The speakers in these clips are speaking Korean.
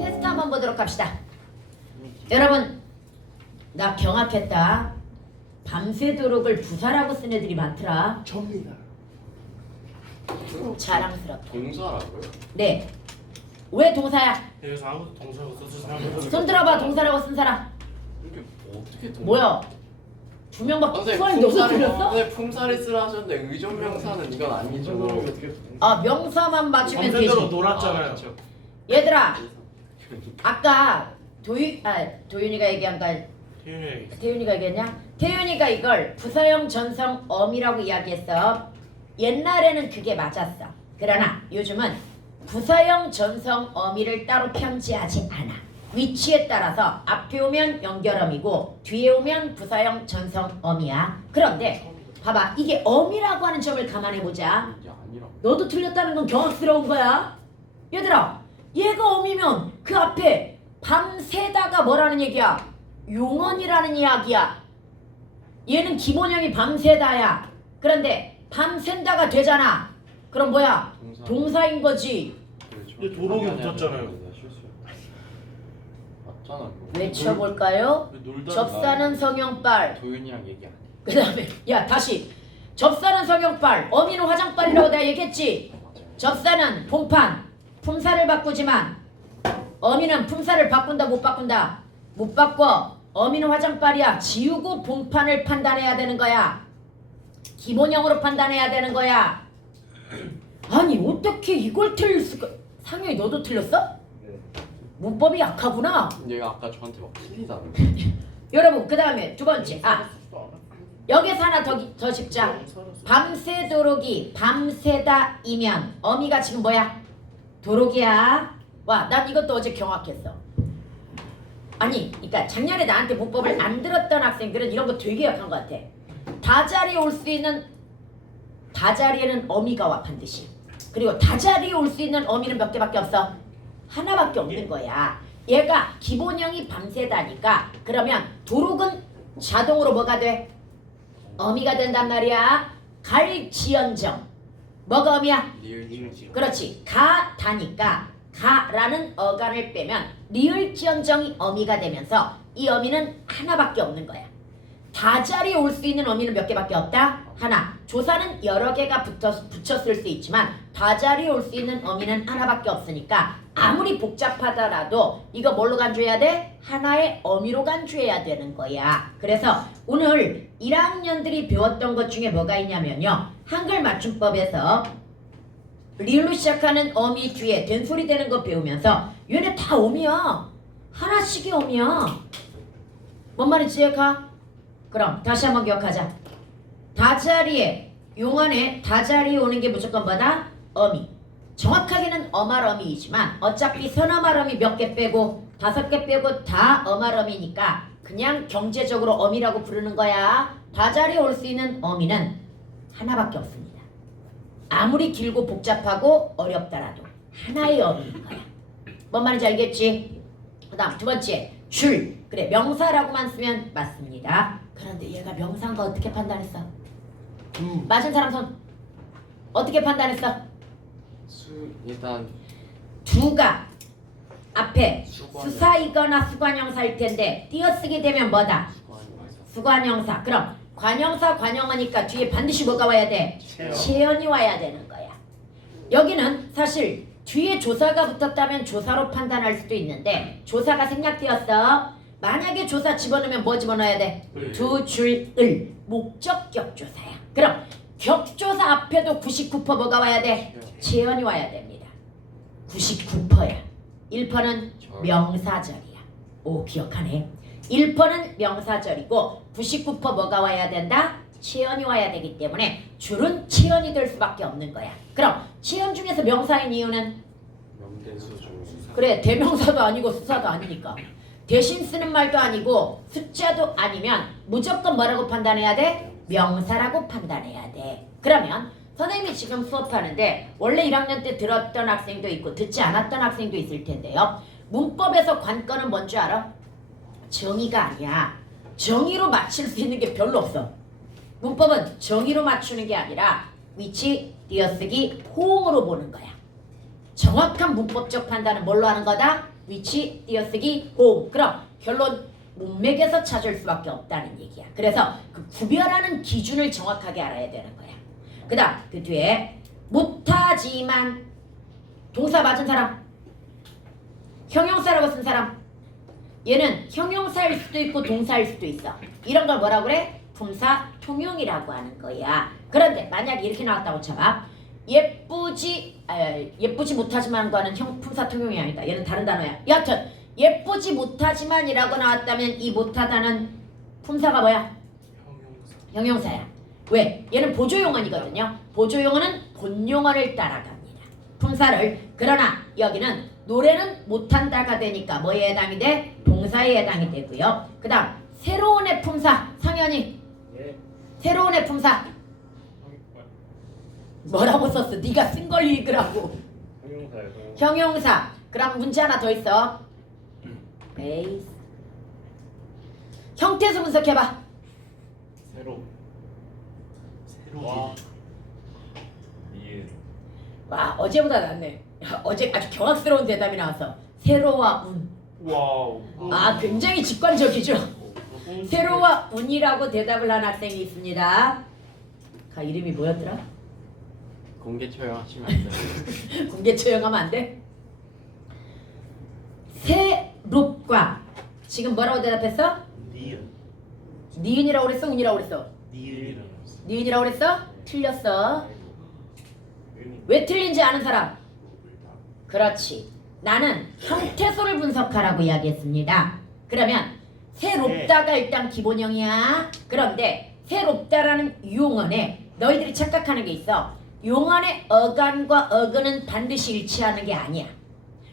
테스트 한번 보도록 합시다. 여러분, 나 경악했다. 밤새도록을 부사라고 쓴 애들이 많더라. 접니다. 자랑스럽다. 동사라고요? 네. 왜 동사야? 여기서 아무도 동사로 써서 사람을 손 들어봐. 동사라고 쓴 사람. 이게 뭐 어떻게 동사? 뭐야? 두 명밖에. 선생님 수환이 너도 품사리 틀렸어? 선생님 품사리 쓰라 하셨는데 의존명사는 이건 아니죠. 아, 명사만 맞추면 밤새도록 되지. 놀았잖아요. 그렇죠. 얘들아, 아까 도윤이가 얘기한 거 태윤이 태윤이가 얘기했냐? 태윤이가 이걸 부사형 전성 어미라고 이야기했어. 옛날에는 그게 맞았어. 그러나 요즘은 부사형 전성 어미를 따로 편지하지 않아. 위치에 따라서 앞에 오면 연결어미고 뒤에 오면 부사형 전성 어미야. 그런데 봐봐, 이게 어미라고 하는 점을 감안해보자. 이게 아니라고. 너도 틀렸다는 건 경악스러운 거야. 얘들아, 얘가 어미면 그 앞에 밤새다가 뭐라는 얘기야? 용언이라는 이야기야. 얘는 기본형이 밤새다야. 그런데 밤샌다가 되잖아. 그럼 뭐야? 동사인 거지. 그렇죠. 근데 도록이 붙었잖아요. 실수요. 맞잖아. 외쳐볼까요? 놀다 접사는 성형빨. 도윤이랑 얘기 안 해. 그 다음에 야 다시 접사는 성형빨, 어미는 화장빨이라고 내가 얘기했지. 맞아요. 접사는 본판, 품사를 바꾸지만 어미는 품사를 바꾼다 못 바꾼다? 못 바꿔. 어미는 화장빨이야. 지우고 본판을 판단해야 되는 거야. 기본형으로 판단해야 되는 거야. 아니 어떻게 이걸 틀릴 수가? 상현이 너도 틀렸어? 네. 문법이 약하구나. 얘가 아까 저한테 막 틀리다는. 여러분 그 다음에 두 번째 여기서 하나 더 짚자. 밤새도록이 밤새다이면 어미가 지금 뭐야? 도록이야. 와, 난 이것도 어제 경악했어. 아니, 그러니까 작년에 나한테 문법을 안 들었던 학생들은 이런 거 되게 약한 것 같아. 다자리에 올 수 있는 다자리에는 어미가 와 반드시. 그리고 다자리에 올 수 있는 어미는 몇 개밖에 없어? 하나밖에 없는 거야. 얘가 기본형이 밤새다니까 그러면 도록은 자동으로 뭐가 돼? 어미가 된단 말이야. 갈지연정. 뭐가 어미야? 리을지. 그렇지. 가다니까 가라는 어간을 빼면 리을지연정이 어미가 되면서 이 어미는 하나밖에 없는 거야. 다자리에 올 수 있는 어미는 몇 개밖에 없다? 하나. 조사는 여러 개가 붙였을 수 있지만 다자리에 올 수 있는 어미는 하나밖에 없으니까 아무리 복잡하더라도 이거 뭘로 간주해야 돼? 하나의 어미로 간주해야 되는 거야. 그래서 오늘 1학년들이 배웠던 것 중에 뭐가 있냐면요. 한글 맞춤법에서 리을로 시작하는 어미 뒤에 된소리 되는 거 배우면서 얘네 다 어미야. 하나씩이 어미야. 뭔 말인지 이해가? 그럼 다시 한번 기억하자. 다자리에 용언에 다자리에 오는 게 무조건 뭐다? 어미. 정확하게는 어말어미이지만 어차피 선어말어미 몇 개 빼고 5개 빼고 다 어말어미니까 그냥 경제적으로 어미라고 부르는 거야. 다자리에 올 수 있는 어미는 하나밖에 없습니다. 아무리 길고 복잡하고 어렵더라도 하나의 어미인 거야. 뭔 말인지 알겠지? 그 다음 두 번째 줄. 그래 명사라고만 쓰면 맞습니다. 그런데 얘가 명사인 거 어떻게 판단했어? 맞은 사람 손. 어떻게 판단했어? 일단 두가 앞에 수관형. 수사이거나 수관형사일 텐데 띄어쓰게 되면 뭐다? 수관형사. 그럼 관형사 관형어니까 뒤에 반드시 뭐가 와야 돼? 체연이 와야 되는 거야. 여기는 사실 뒤에 조사가 붙었다면 조사로 판단할 수도 있는데 조사가 생략되었어. 만약에 조사 집어넣으면 뭐 집어넣어야 돼? 두 줄 을. 목적격 조사야. 그럼 격조사 앞에도 99% 뭐가 와야 돼? 체연이 와야 됩니다. 99%야. 1%는 명사절이야. 오 기억하네. 1%는 명사절이고 99% 뭐가 와야 된다? 체연이 와야 되기 때문에 줄은 체연이 될 수밖에 없는 거야. 그럼 체연 중에서 명사인 이유는? 명대수 중. 그래 대명사도 아니고 수사도 아니니까 대신 쓰는 말도 아니고 숫자도 아니면 무조건 뭐라고 판단해야 돼? 명사라고 판단해야 돼. 그러면 선생님이 지금 수업하는데 원래 1학년 때 들었던 학생도 있고 듣지 않았던 학생도 있을 텐데요. 문법에서 관건은 뭔지 알아? 정의가 아니야. 정의로 맞출 수 있는 게 별로 없어. 문법은 정의로 맞추는 게 아니라 위치, 띄어쓰기, 호응으로 보는 거야. 정확한 문법적 판단은 뭘로 하는 거다? 위치, 띄어쓰기, 호응. 그럼 결론 문맥에서 찾을 수밖에 없다는 얘기야. 그래서 그 구별하는 기준을 정확하게 알아야 되는 거야. 그 다음 그 뒤에 못하지만 동사 맞은 사람, 형용사라고 쓴 사람. 얘는 형용사일 수도 있고 동사일 수도 있어. 이런 걸 뭐라고 그래? 품사 통용이라고 하는 거야. 그런데 만약에 이렇게 나왔다고 쳐봐. 예쁘지 못하지만 거는 품사 통용이 아니다. 얘는 다른 단어야. 여하튼 예쁘지 못하지만이라고 나왔다면 이 못하다는 품사가 뭐야? 형용사야. 왜? 얘는 보조용언이거든요. 보조용언은 본용언을 따라갑니다. 품사를. 그러나 여기는 노래는 못한다가 되니까 뭐에 해당이 돼? 동사에 해당이 되고요. 그 다음 새로운의 품사. 상현이 예. 새로운의 품사 뭐라고 썼어? 네가 쓴 걸 읽으라고. 형용사예요. 형용사. 그럼 문제 하나 더 있어. 베이스. 형태수 분석해봐. 새로. 와. 이은. 와, 어제보다 낫네. 어제 아주 경악스러운 대답이 나왔어. 세로와 운. 와우. 아, 굉장히 직관적이죠. 세로와 운이라고 대답을 한 학생이 있습니다. 가 이름이 뭐였더라? 공개 처형하시면 안 돼요. 공개 처형하면 안 돼? 새롭과 지금 뭐라고 대답했어? 니은. 니은이라고 그랬어? 운이라고 그랬어? 니은이라는. 니은이라고 그랬어? 틀렸어. 왜 틀린지 아는 사람? 그렇지. 나는 형태소를 분석하라고 이야기했습니다. 그러면 새롭다가 일단 기본형이야. 그런데 새롭다라는 용언에 너희들이 착각하는 게 있어. 용언의 어간과 어근은 반드시 일치하는 게 아니야.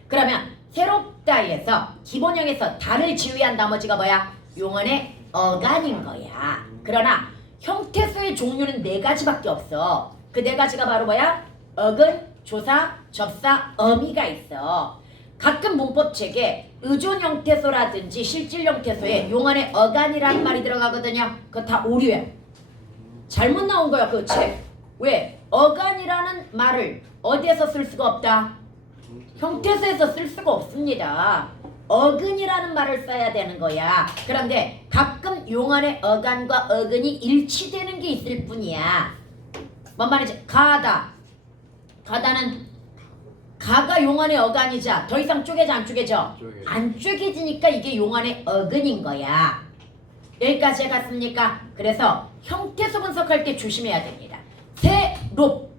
그러면 새롭다에서 기본형에서 다를 지휘한 나머지가 뭐야? 용언의 어간인 거야. 그러나 형태소의 종류는 4가지밖에 없어. 그 4가지가 바로 뭐야? 어근, 조사, 접사, 어미가 있어. 가끔 문법책에 의존 형태소라든지 실질 형태소에 용언의 어간이라는 말이 들어가거든요. 그거 다 오류야. 잘못 나온 거야 그 책. 왜? 어간이라는 말을 어디에서 쓸 수가 없다? 형태소에서 쓸 수가 없습니다. 어근이라는 말을 써야 되는 거야. 그런데 가끔 용언의 어간과 어근이 일치되는 게 있을 뿐이야. 뭔 말이지? 가다. 가다는 가가 용언의 어간이자 더 이상 쪼개져 안 쪼개져? 쪼개져. 안 쪼개지니까 이게 용언의 어근인 거야. 여기까지 해갔습니까? 그래서 형태소 분석할 때 조심해야 됩니다. 새롭.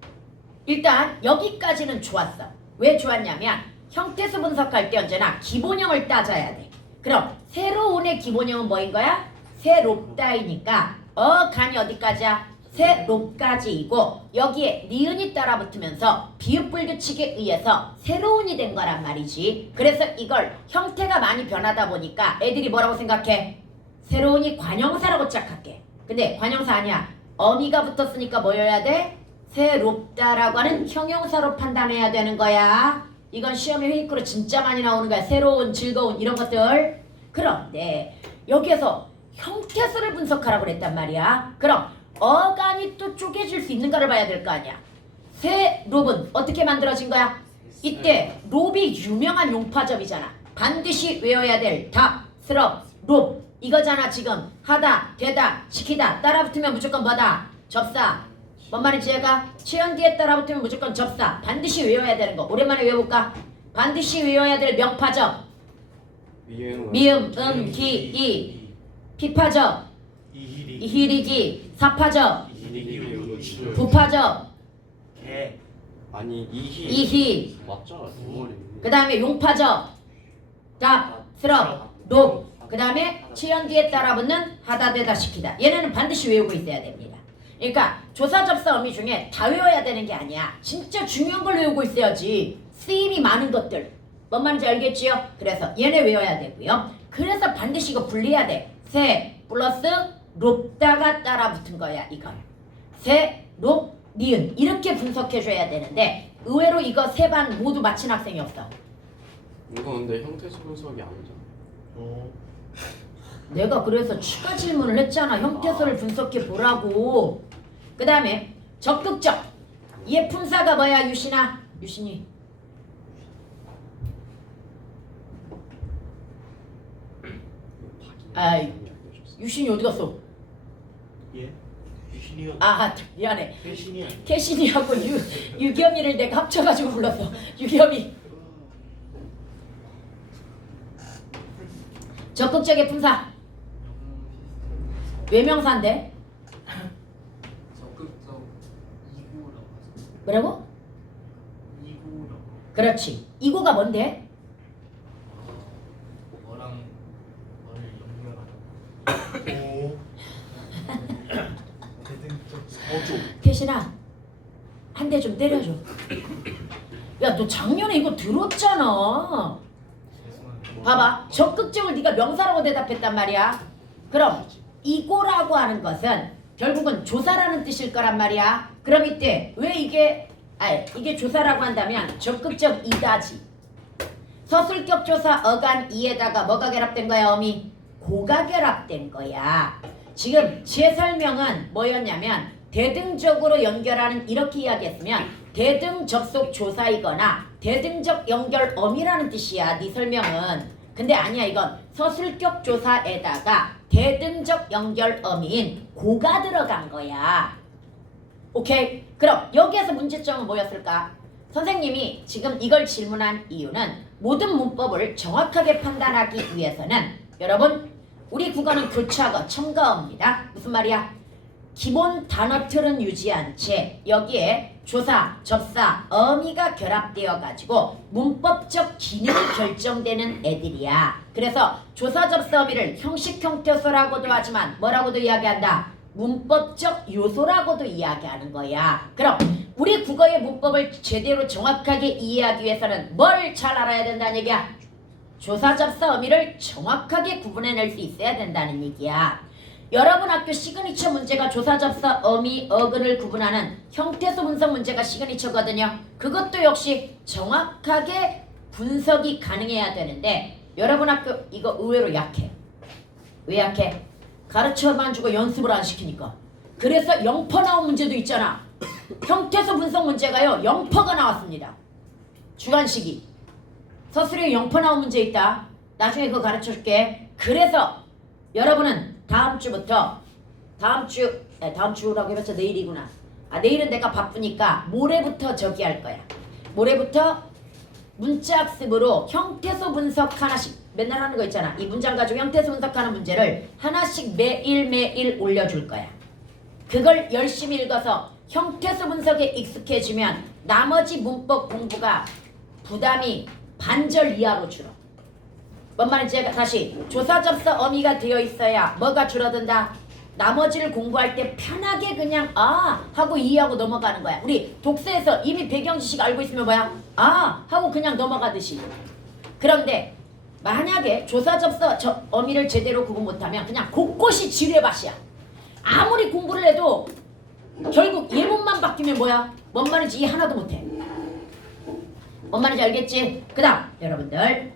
일단 여기까지는 좋았어. 왜 좋았냐면 형태소 분석할 때 언제나 기본형을 따져야 돼. 그럼 새로운의 기본형은 뭐인 거야? 새롭다이니까 어간이 어디까지야? 새롭까지이고 여기에 니은이 따라붙으면서 비읍불규칙에 의해서 새로운이 된 거란 말이지. 그래서 이걸 형태가 많이 변하다 보니까 애들이 뭐라고 생각해? 새로운이 관형사라고 착각해. 근데 관형사 아니야. 어미가 붙었으니까 뭐여야 돼? 새롭다라고 하는 형용사로 판단해야 되는 거야. 이건 시험에 회의구로 진짜 많이 나오는 거야. 새로운, 즐거운 이런 것들. 그런데 여기에서 형태소를 분석하라고 그랬단 말이야. 그럼 어간이 또 쪼개질 수 있는가를 봐야 될 거 아니야. 새롭은 어떻게 만들어진 거야? 이때 롭이 유명한 용파접이잖아. 반드시 외워야 될 답, 스럽, 롭 이거잖아. 지금 하다, 되다, 시키다 따라붙으면 무조건 뭐다? 접사. 뭔 말인지 얘가 체연 뒤에 따라붙으면 무조건 접사. 반드시 외워야 되는 거. 오랜만에 외워볼까? 반드시 외워야 될 명파접. 미음, 기, 이. 피파접. 이희리기. 사파접. 부파접. 개. 아니 이희. 맞잖아. 뒷머리. 그 다음에 용파접. 답, 스럽, 롭. 그 다음에 체연 뒤에 따라붙는 하다, 되다, 시키다. 얘네는 반드시 외우고 있어야 됩니다. 그러니까 조사, 접사, 어미 중에 다 외워야 되는 게 아니야. 진짜 중요한 걸 외우고 있어야지. 쓰임이 많은 것들. 뭔 말인지 알겠지요? 그래서 얘네 외워야 되고요. 그래서 반드시 이거 분리해야 돼. 새 플러스 롭다가 따라붙은 거야. 이건 새, 롭, 니은 이렇게 분석해줘야 되는데 의외로 이거 세 반 모두 맞힌 학생이 없어. 이거 근데 형태소 분석이 아니잖아. 내가 그래서 추가 질문을 했잖아. 형태소를 분석해 보라고. 그 다음에 적극적. 얘 품사가 뭐야 유신아? 유신이. 아이 유신이 어디 갔어? 예? 귀신이요? 아 미안해. 귀신이 아니에요. 캐신이하고 유겸이를 내가 합쳐가지고 불렀어. 유겸이. 적극적의 품사. 외명사인데 적극적 이구라고 하죠. 뭐라고? 이구라고. 그렇지. 이고가 뭔데? 뭐랑 뭐를 연결하는. 오. 대등적. 어조. 캐신아 한 대 좀 때려줘. 야 너 작년에 이거 들었잖아. 죄송합니다. 봐봐. 적극적을 네가 명사라고 대답했단 말이야. 그럼 이고라고 하는 것은 결국은 조사라는 뜻일 거란 말이야. 그럼 이때 왜 이게 조사라고 한다면 적극적 이다지. 서술격 조사 어간 이에다가 뭐가 결합된 거야 어미? 고가 결합된 거야. 지금 제 설명은 뭐였냐면 대등적으로 연결하는 이렇게 이야기했으면 대등접속 조사이거나 대등적 연결 어미라는 뜻이야. 네 설명은. 근데 아니야. 이건 서술격 조사에다가 대등적 연결 어미인 고가 들어간 거야. 오케이? 그럼 여기에서 문제점은 뭐였을까? 선생님이 지금 이걸 질문한 이유는 모든 문법을 정확하게 판단하기 위해서는 여러분 우리 국어는 교차어, 첨가어입니다. 무슨 말이야? 기본 단어 틀은 유지한 채 여기에 조사, 접사, 어미가 결합되어 가지고 문법적 기능이 결정되는 애들이야. 그래서 조사, 접사, 어미를 형식 형태소라고도 하지만 뭐라고도 이야기한다? 문법적 요소라고도 이야기하는 거야. 그럼 우리 국어의 문법을 제대로 정확하게 이해하기 위해서는 뭘 잘 알아야 된다는 얘기야? 조사, 접사, 어미를 정확하게 구분해낼 수 있어야 된다는 얘기야. 여러분 학교 시그니처 문제가 조사, 접사, 어미, 어근을 구분하는 형태소 분석 문제가 시그니처거든요. 그것도 역시 정확하게 분석이 가능해야 되는데 여러분 학교 이거 의외로 약해. 왜 약해? 가르쳐만 주고 연습을 안 시키니까. 그래서 0% 나온 문제도 있잖아. 형태소 분석 문제가요 0%가 나왔습니다. 주관식이. 서술에 0% 나온 문제 있다. 나중에 그거 가르쳐줄게. 그래서 여러분은 다음 주라고 해봤자 내일이구나. 내일은 내가 바쁘니까 모레부터 저기 할 거야. 모레부터 문자 학습으로 형태소 분석 하나씩 맨날 하는 거 있잖아. 이 문장 가지고 형태소 분석하는 문제를 하나씩 매일 올려줄 거야. 그걸 열심히 읽어서 형태소 분석에 익숙해지면 나머지 문법 공부가 부담이 반절 이하로 줄어. 뭔 말인지 다시 조사, 접사, 어미가 되어 있어야 뭐가 줄어든다? 나머지를 공부할 때 편하게 그냥 하고 이해하고 넘어가는 거야. 우리 독서에서 이미 배경 지식 알고 있으면 뭐야? 하고 그냥 넘어가듯이. 그런데 만약에 조사, 접사, 어미를 제대로 구분 못하면 그냥 곳곳이 지뢰밭이야. 아무리 공부를 해도 결국 예문만 바뀌면 뭐야? 뭔 말인지 이해 하나도 못해. 뭔 말인지 알겠지? 그 다음 여러분들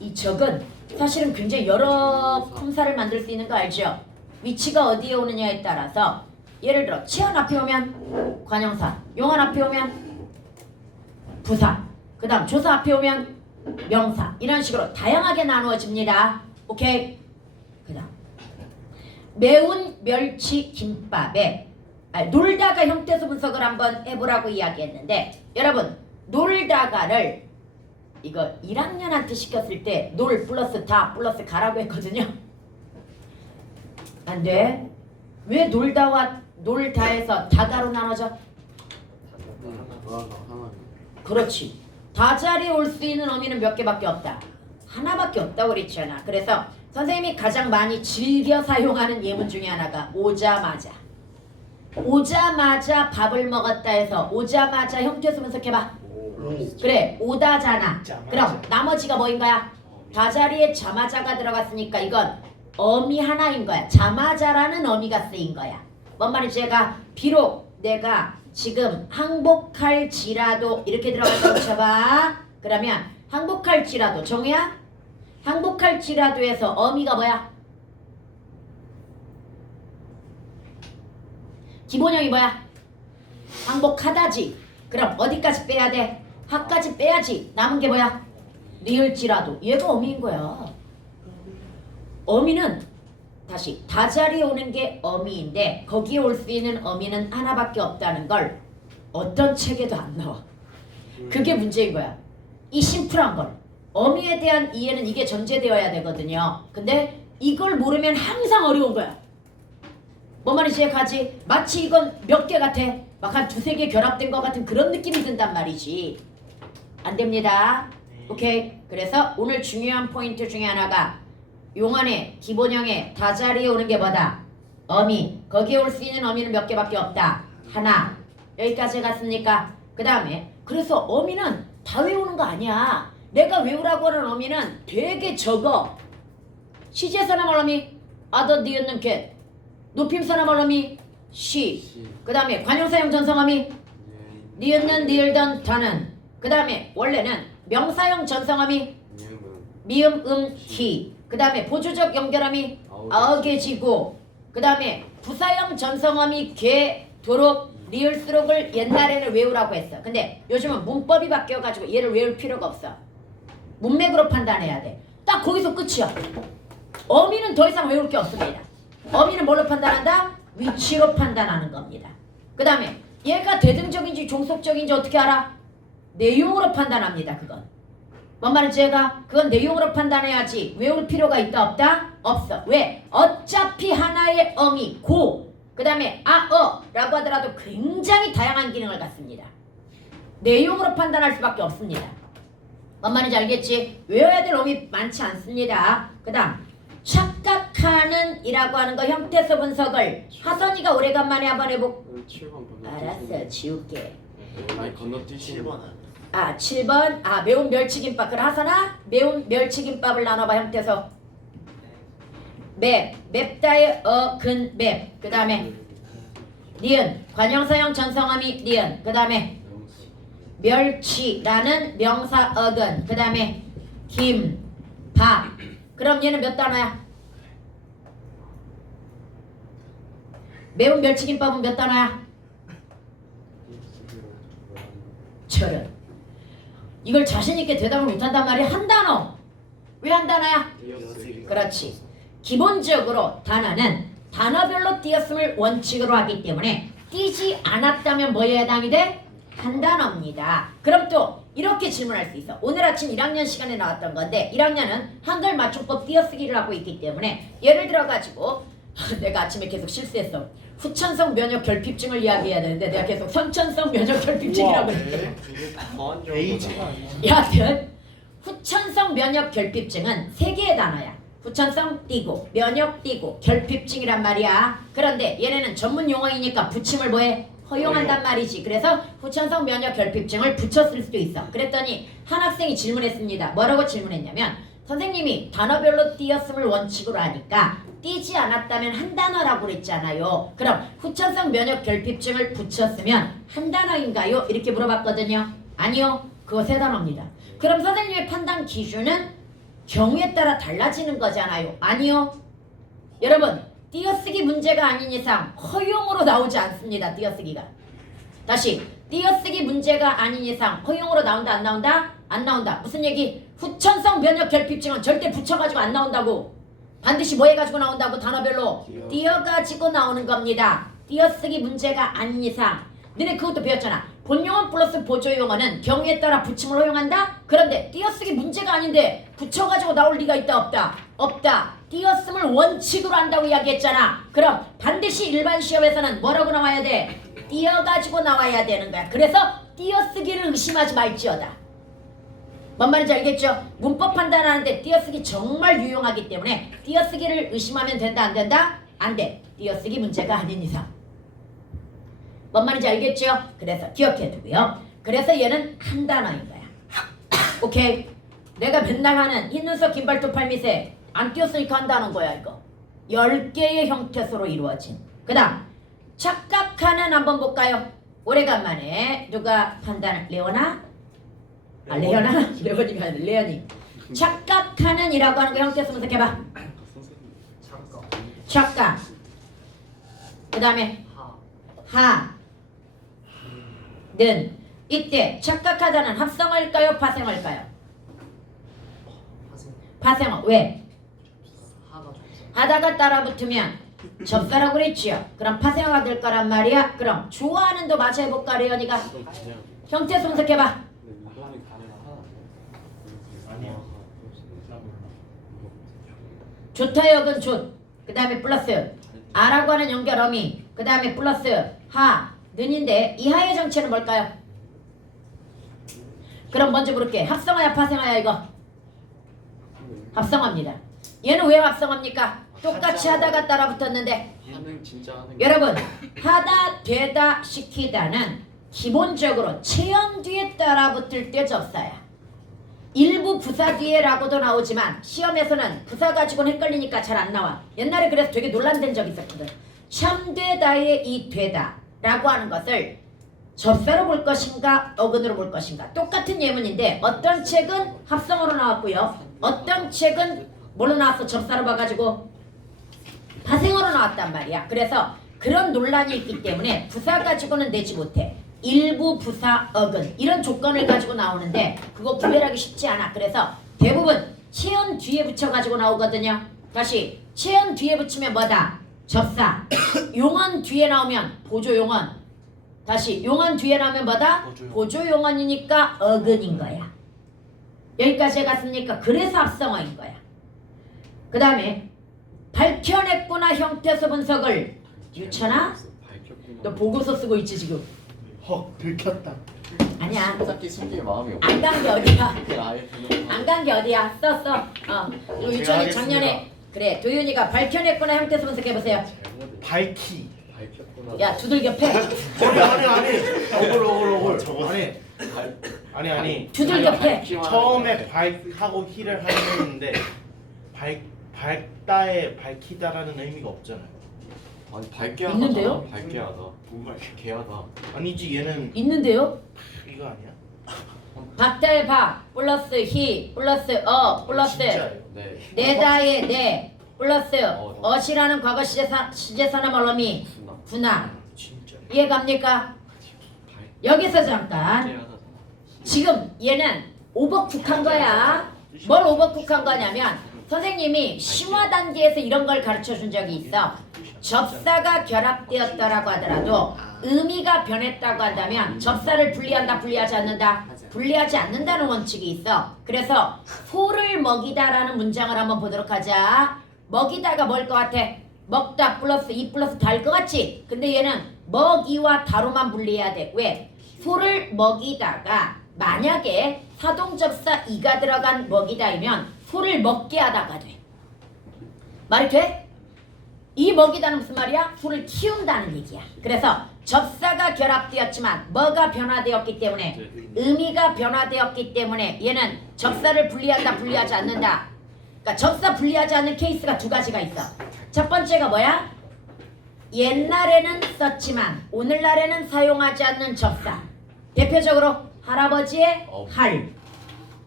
이 적은 사실은 굉장히 여러 품사를 만들 수 있는 거 알죠? 위치가 어디에 오느냐에 따라서 예를 들어 치안 앞에 오면 관형사, 용안 앞에 오면 부사, 그 다음 조사 앞에 오면 명사, 이런 식으로 다양하게 나누어집니다. 오케이? 그 다음 매운 멸치 김밥에 놀다가 형태소 분석을 한번 해보라고 이야기했는데 여러분 놀다가를 이거 1학년한테 시켰을 때 놀 플러스 다 플러스 가라고 했거든요. 안 돼. 왜 놀다와 놀다에서 다가로 나눠져? 그렇지. 다자리에 올 수 있는 어미는 몇 개밖에 없다. 하나밖에 없다고 그랬잖아. 그래서 선생님이 가장 많이 즐겨 사용하는 예문 중에 하나가 오자마자 밥을 먹었다 해서 오자마자 형태소 분석해봐. 그래 오다잖아. 그럼 나머지가 뭐인 거야? 다자리에 자마자가 들어갔으니까 이건 어미 하나인 거야. 자마자라는 어미가 쓰인 거야. 뭔 말인지 제가 비록 내가 지금 항복할지라도 이렇게 들어가서 쳐봐. 그러면 항복할지라도 정우야? 항복할지라도에서 어미가 뭐야? 기본형이 뭐야? 항복하다지. 그럼 어디까지 빼야 돼? 하까지 빼야지. 남은 게 뭐야? 리을지라도. 얘가 어미인 거야. 어미는 다시 다자리에 오는 게 어미인데 거기에 올 수 있는 어미는 하나밖에 없다는 걸 어떤 책에도 안 나와. 그게 문제인 거야. 이 심플한 걸. 어미에 대한 이해는 이게 전제되어야 되거든요. 근데 이걸 모르면 항상 어려운 거야. 뭔 말인지 가지? 마치 이건 몇 개 같아? 막 한 두세 개 결합된 것 같은 그런 느낌이 든단 말이지. 안 됩니다. 오케이. 그래서 오늘 중요한 포인트 중에 하나가 용안의 기본형의 다자리에 오는 게 뭐다? 어미. 거기에 올 수 있는 어미는 몇 개밖에 없다. 하나. 여기까지 갔습니까? 그 다음에 그래서 어미는 다 외우는 거 아니야. 내가 외우라고 하는 어미는 되게 적어. 시제서나 말어미 아더 니은는 겟. 높임서나 말어미 시. 그 다음에 관용사용 전성어미 니은는 니을던 더는. 그 다음에 원래는 명사형 전성어미 미음 키. 그 다음에 보조적 연결어미 아어게지고. 그 다음에 부사형 전성어미 개 도록 리을수록을 옛날에는 외우라고 했어. 근데 요즘은 문법이 바뀌어가지고 얘를 외울 필요가 없어. 문맥으로 판단해야 돼. 딱 거기서 끝이야. 어미는 더 이상 외울 게 없습니다. 어미는 뭘로 판단한다? 위치로 판단하는 겁니다. 그 다음에 얘가 대등적인지 종속적인지 어떻게 알아? 내용으로 판단합니다. 그건. 뭔 말인지 얘가? 그건 내용으로 판단해야지 외울 필요가 있다 없다? 없어. 왜? 어차피 하나의 어미 고 그 다음에 라고 하더라도 굉장히 다양한 기능을 갖습니다. 내용으로 판단할 수밖에 없습니다. 뭔 말인지 알겠지? 외워야 될 어미 많지 않습니다. 그 다음 착각하는 이라고 하는 거 형태소 분석을 하선이가 오래간만에 한번 해보고 7번 알았어 지울게. 아니 건너뛰시는 7번 아 7번 매운 멸치김밥. 그래 하선아 매운 멸치김밥을 나눠봐. 형태소 맵다의 근 그 다음에 니은 관형사형 전성어미 니은. 그 다음에 멸치라는 명사 어근. 그 다음에 김 밥. 그럼 얘는 몇 단어야? 매운 멸치김밥은 몇 단어야? 저런. 이걸 자신있게 대답을 못한단 말이야. 한 단어. 왜 한 단어야? 그렇지. 기본적으로 단어는 단어별로 띄었음을 원칙으로 하기 때문에 띄지 않았다면 뭐에 해당이 돼? 한 단어입니다. 그럼 또 이렇게 질문할 수 있어. 오늘 아침 1학년 시간에 나왔던 건데 1학년은 한글 맞춤법 띄어쓰기를 하고 있기 때문에 예를 들어 가지고 내가 아침에 계속 실수했어. 후천성 면역 결핍증을 이야기해야 되는데 내가 계속 선천성 면역 결핍증이라고 했어. H가 여하튼 후천성 면역 결핍증은 세 개의 단어야. 후천성 띄고 면역 띄고 결핍증이란 말이야. 그런데 얘네는 전문 용어이니까 붙임을 뭐해? 허용한단 말이지. 그래서 후천성 면역 결핍증을 붙였을 수도 있어. 그랬더니 한 학생이 질문했습니다. 뭐라고 질문했냐면 선생님이 단어별로 띄었음을 원칙으로 하니까 띄지 않았다면 한 단어라고 그랬잖아요. 그럼 후천성 면역 결핍증을 붙였으면 한 단어인가요? 이렇게 물어봤거든요. 아니요. 그거 세 단어입니다. 그럼 선생님의 판단 기준은 경우에 따라 달라지는 거잖아요. 아니요. 여러분 띄어쓰기 문제가 아닌 이상 허용으로 나오지 않습니다. 띄어쓰기가. 다시 띄어쓰기 문제가 아닌 이상 허용으로 나온다 안 나온다? 안 나온다. 무슨 얘기? 후천성 면역 결핍증은 절대 붙여가지고 안 나온다고. 반드시 뭐 해가지고 나온다고? 단어별로 띄어가지고 나오는 겁니다. 띄어쓰기 문제가 아닌 이상. 너네 그것도 배웠잖아. 본용어 플러스 보조용어는 경우에 따라 붙임을 허용한다? 그런데 띄어쓰기 문제가 아닌데 붙여가지고 나올 리가 있다 없다? 없다. 띄었음을 원칙으로 한다고 이야기했잖아. 그럼 반드시 일반 시험에서는 뭐라고 나와야 돼? 띄어가지고 나와야 되는 거야. 그래서 띄어쓰기를 의심하지 말지어다. 뭔 말인지 알겠죠? 문법 판단하는데 띄어쓰기 정말 유용하기 때문에 띄어쓰기를 의심하면 된다 안 된다? 안 돼. 띄어쓰기 문제가 아닌 이상. 뭔 말인지 알겠죠? 그래서 기억해 두고요. 그래서 얘는 한 단어인 거야. 오케이. 내가 맨날 하는 흰 눈썹 긴발톱 팔미새 안 띄었으니까 한 단어인 거야 이거. 10개의 형태소로 이루어진. 그 다음 착각하는 한번 볼까요? 오래간만에 누가 판단을 레오나? 아 레오나? 레오니가 아니라 레오니. 착각하는 이라고 하는 거 형태소 분석해봐. 착각. 그 다음에 하. 는. 이때 착각하다는 합성어일까요? 파생어일까요? 파생어. 왜? 하다가 따라 붙으면 접사라고 그랬지요. 그럼 파생어가 될 거란 말이야. 그럼 좋아하는도 마저 해볼까 레연이가? 형태 손석해봐. 아니야. 좋다 역은 좋. 그 다음에 플러스 아라고 하는 연결 어미. 그 다음에 플러스 하 는인데 이 하의 정체는 뭘까요? 그럼 먼저 물을게. 합성어야 파생어야 이거? 합성어입니다. 얘는 왜 합성어입니까? 똑같이 하다가 따라 붙었는데 하는 진짜 하는 여러분 하다 되다 시키다는 기본적으로 체형 뒤에 따라 붙을 때 접사야. 일부 부사 뒤에라고도 나오지만 시험에서는 부사 가지고는 헷갈리니까 잘 안 나와. 옛날에 그래서 되게 논란된 적이 있었거든. 참되다의 이 되다 라고 하는 것을 접사로 볼 것인가 어근으로 볼 것인가 똑같은 예문인데 어떤 책은 합성어로 나왔고요. 어떤 책은 뭘로 나왔어? 접사로 봐가지고 파생어로 나왔단 말이야. 그래서 그런 논란이 있기 때문에 부사 가지고는 내지 못해. 일부 부사 어근 이런 조건을 가지고 나오는데 그거 구별하기 쉽지 않아. 그래서 대부분 체언 뒤에 붙여가지고 나오거든요. 다시 체언 뒤에 붙이면 뭐다? 접사. 용언 뒤에 나오면 보조용언. 다시 용언 뒤에 나오면 뭐다? 보조용언이니까 어근인 거야. 여기까지 해갔습니까? 그래서 합성어인 거야. 그 다음에 밝혀냈구나 형태소 분석을. 유천아? 너 보고서 쓰고 있지 지금? 헉 들켰다. 아니야. 딱히 숨길 마음이 없어. 안 간 게 어디야? 아예 안 간 게 어디야? 썼어. 유천이 작년에 그래 도윤이가 밝혀냈구나 형태소 분석해보세요. 밝히. 밝혔구나. 야 두들겨 패. 아니. 억울. 저거 아니. 두들겨 패. 처음에 밝하고 희를 하는데 밝다에 밝히다라는 의미가 없잖아요. 아니 밝게 하다. 있는데요? 밝게 하다. 개하다. 아니지 얘는 있는데요? 이거 아니야? 박다의 박 플러스 희 플러스 플러스 진짜예요. 네. 내다의 내 플러스 어. 어시라는 과거 시제사나 멀럼이 순나. 분화. 진짜. 이해갑니까? 밝게 여기서 잠깐 하다. 지금 얘는 오버쿡한 거야. 뭘 오버쿡한 거냐면 선생님이 심화 단계에서 이런 걸 가르쳐 준 적이 있어. 접사가 결합되었다라고 하더라도 의미가 변했다고 한다면 접사를 분리한다 분리하지 않는다? 분리하지 않는다는 원칙이 있어. 그래서 소를 먹이다라는 문장을 한번 보도록 하자. 먹이다가 뭘 것 같아? 먹다 플러스 이 플러스 다일 것 같지? 근데 얘는 먹이와 다로만 분리해야 돼. 왜? 소를 먹이다가 만약에 사동접사 이가 들어간 먹이다이면 소를 먹게 하다가 돼. 말이 돼? 이 먹이다는 무슨 말이야? 소를 키운다는 얘기야. 그래서 접사가 결합되었지만 뭐가 변화되었기 때문에 의미가 변화되었기 때문에 얘는 접사를 분리한다 분리하지 않는다. 그러니까 접사 분리하지 않는 케이스가 두 가지가 있어. 첫 번째가 뭐야? 옛날에는 썼지만 오늘날에는 사용하지 않는 접사. 대표적으로 할아버지의 할.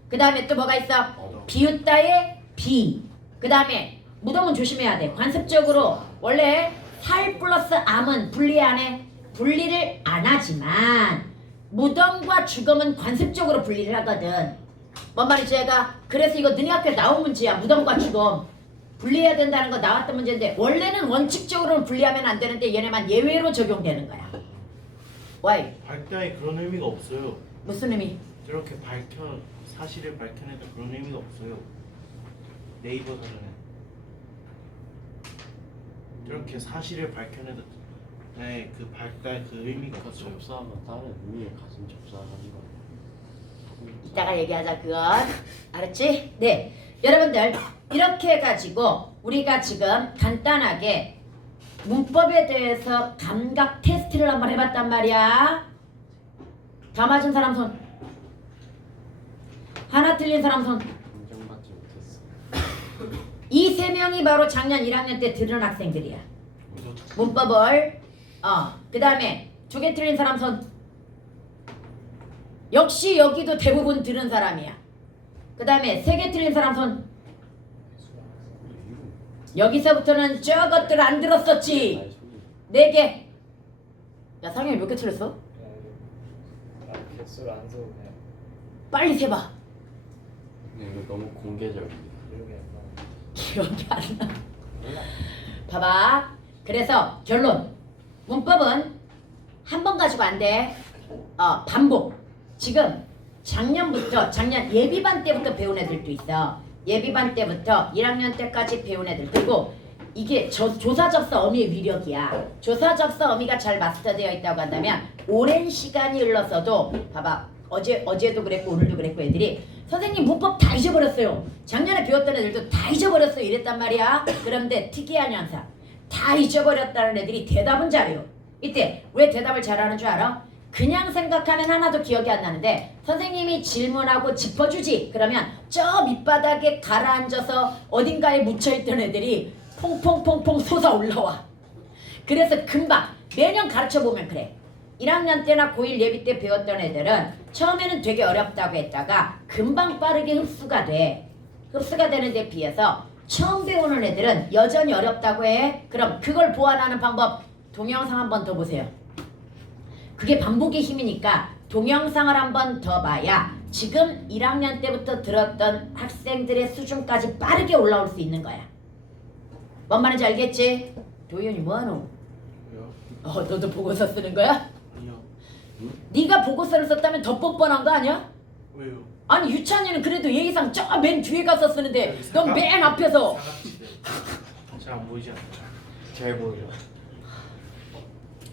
그 다음에 또 뭐가 있어? 비웃다의 비. 그 다음에 무덤은 조심해야 돼. 관습적으로 원래 살 플러스 암은 분리 안 해. 분리를 안 하지만 무덤과 죽음은 관습적으로 분리를 하거든. 뭔 말인지 얘가 그래서 이거 너네 학교에 나온 문제야. 무덤과 죽음 분리해야 된다는 거 나왔던 문제인데 원래는 원칙적으로는 분리하면 안 되는데 얘네만 예외로 적용되는 거야. 왜? 밝다에 그런 의미가 없어요. 무슨 의미? 저렇게 사실을 밝혀내다 그런 의미가 없어요. 네이버 사전에 저렇게 사실을 밝혀내다 그 밝다의 그 의미가 그 없어요. 접사하면 다른 의미를 가진 접사하는 거. 이따가 얘기하자 그건. 알았지? 네. 여러분들 이렇게 해가지고 우리가 지금 간단하게 문법에 대해서 감각 테스트를 한번 해봤단 말이야. 다 맞은 사람 손. 하나 틀린 사람 손. 인정받지 못했어. 이 세 명이 바로 작년 1학년 때 들은 학생들이야. 문법을 그 다음에 두 개 틀린 사람 손. 역시 여기도 대부분 들은 사람이야. 그 다음에 세 개 틀린 사람 손. 여기서부터는 저것들 안 들었었지. 네 개. 야 상현이 몇 개 틀렸어? 개수를 안 써도 돼요. 빨리 세봐. 근데 이거 너무 공개적이야. 기억이 안 나. 기억이 안 나. 봐봐. 그래서 결론. 문법은 한 번 가지고 안 돼. 반복. 지금 작년 예비반 때부터 배운 애들도 있어. 예비반 때부터 1학년 때까지 배운 애들. 그리고 이게 조사접서 어미의 위력이야. 조사접서 어미가 잘 마스터되어 있다고 한다면 오랜 시간이 흘러서도 봐봐. 어제도 그랬고 오늘도 그랬고 애들이 선생님 문법 다 잊어버렸어요. 작년에 배웠던 애들도 다 잊어버렸어요. 이랬단 말이야. 그런데 특이한 현상. 다 잊어버렸다는 애들이 대답은 잘해요. 이때 왜 대답을 잘하는 줄 알아? 그냥 생각하면 하나도 기억이 안 나는데 선생님이 질문하고 짚어주지. 그러면 저 밑바닥에 가라앉아서 어딘가에 묻혀있던 애들이 퐁퐁퐁퐁 솟아 올라와. 그래서 금방 매년 가르쳐보면 그래. 1학년 때나 고1 예비 때 배웠던 애들은 처음에는 되게 어렵다고 했다가 금방 빠르게 흡수가 돼. 흡수가 되는 데 비해서 처음 배우는 애들은 여전히 어렵다고 해. 그럼 그걸 보완하는 방법 동영상 한 번 더 보세요. 그게 반복의 힘이니까 동영상을 한 번 더 봐야 지금 1학년 때부터 들었던 학생들의 수준까지 빠르게 올라올 수 있는 거야. 뭔 말인지 알겠지? 도현이 뭐하노? 왜요? 너도 보고서 쓰는 거야? 아니요. 네가 보고서를 썼다면 더 뻔뻔한 거 아니야? 왜요? 아니 유찬이는 그래도 예의상 저 맨 뒤에 가서 쓰는데 넌 맨 앞에서. 사각지대. 잘안 보이지 않죠? 잘 보여.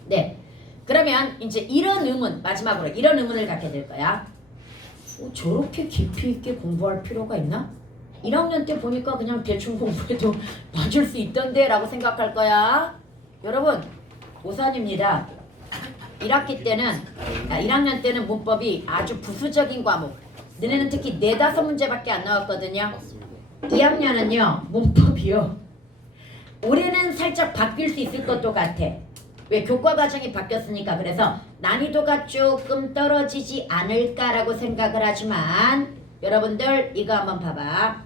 네. 그러면 이제 이런 의문, 마지막으로 이런 의문을 갖게 될 거야. 저렇게 깊이 있게 공부할 필요가 있나? 1학년 때 보니까 그냥 대충 공부해도 맞을 수 있던데 라고 생각할 거야. 여러분 오산입니다. 1학기 때는 1학년 때는 문법이 아주 부수적인 과목. 너네는 특히 4-5문제밖에 안 나왔거든요. 맞습니다. 2학년은요 문법이요 올해는 살짝 바뀔 수 있을 것도 같아. 왜? 교과 과정이 바뀌었으니까. 그래서 난이도가 조금 떨어지지 않을까라고 생각을 하지만 여러분들 이거 한번 봐봐.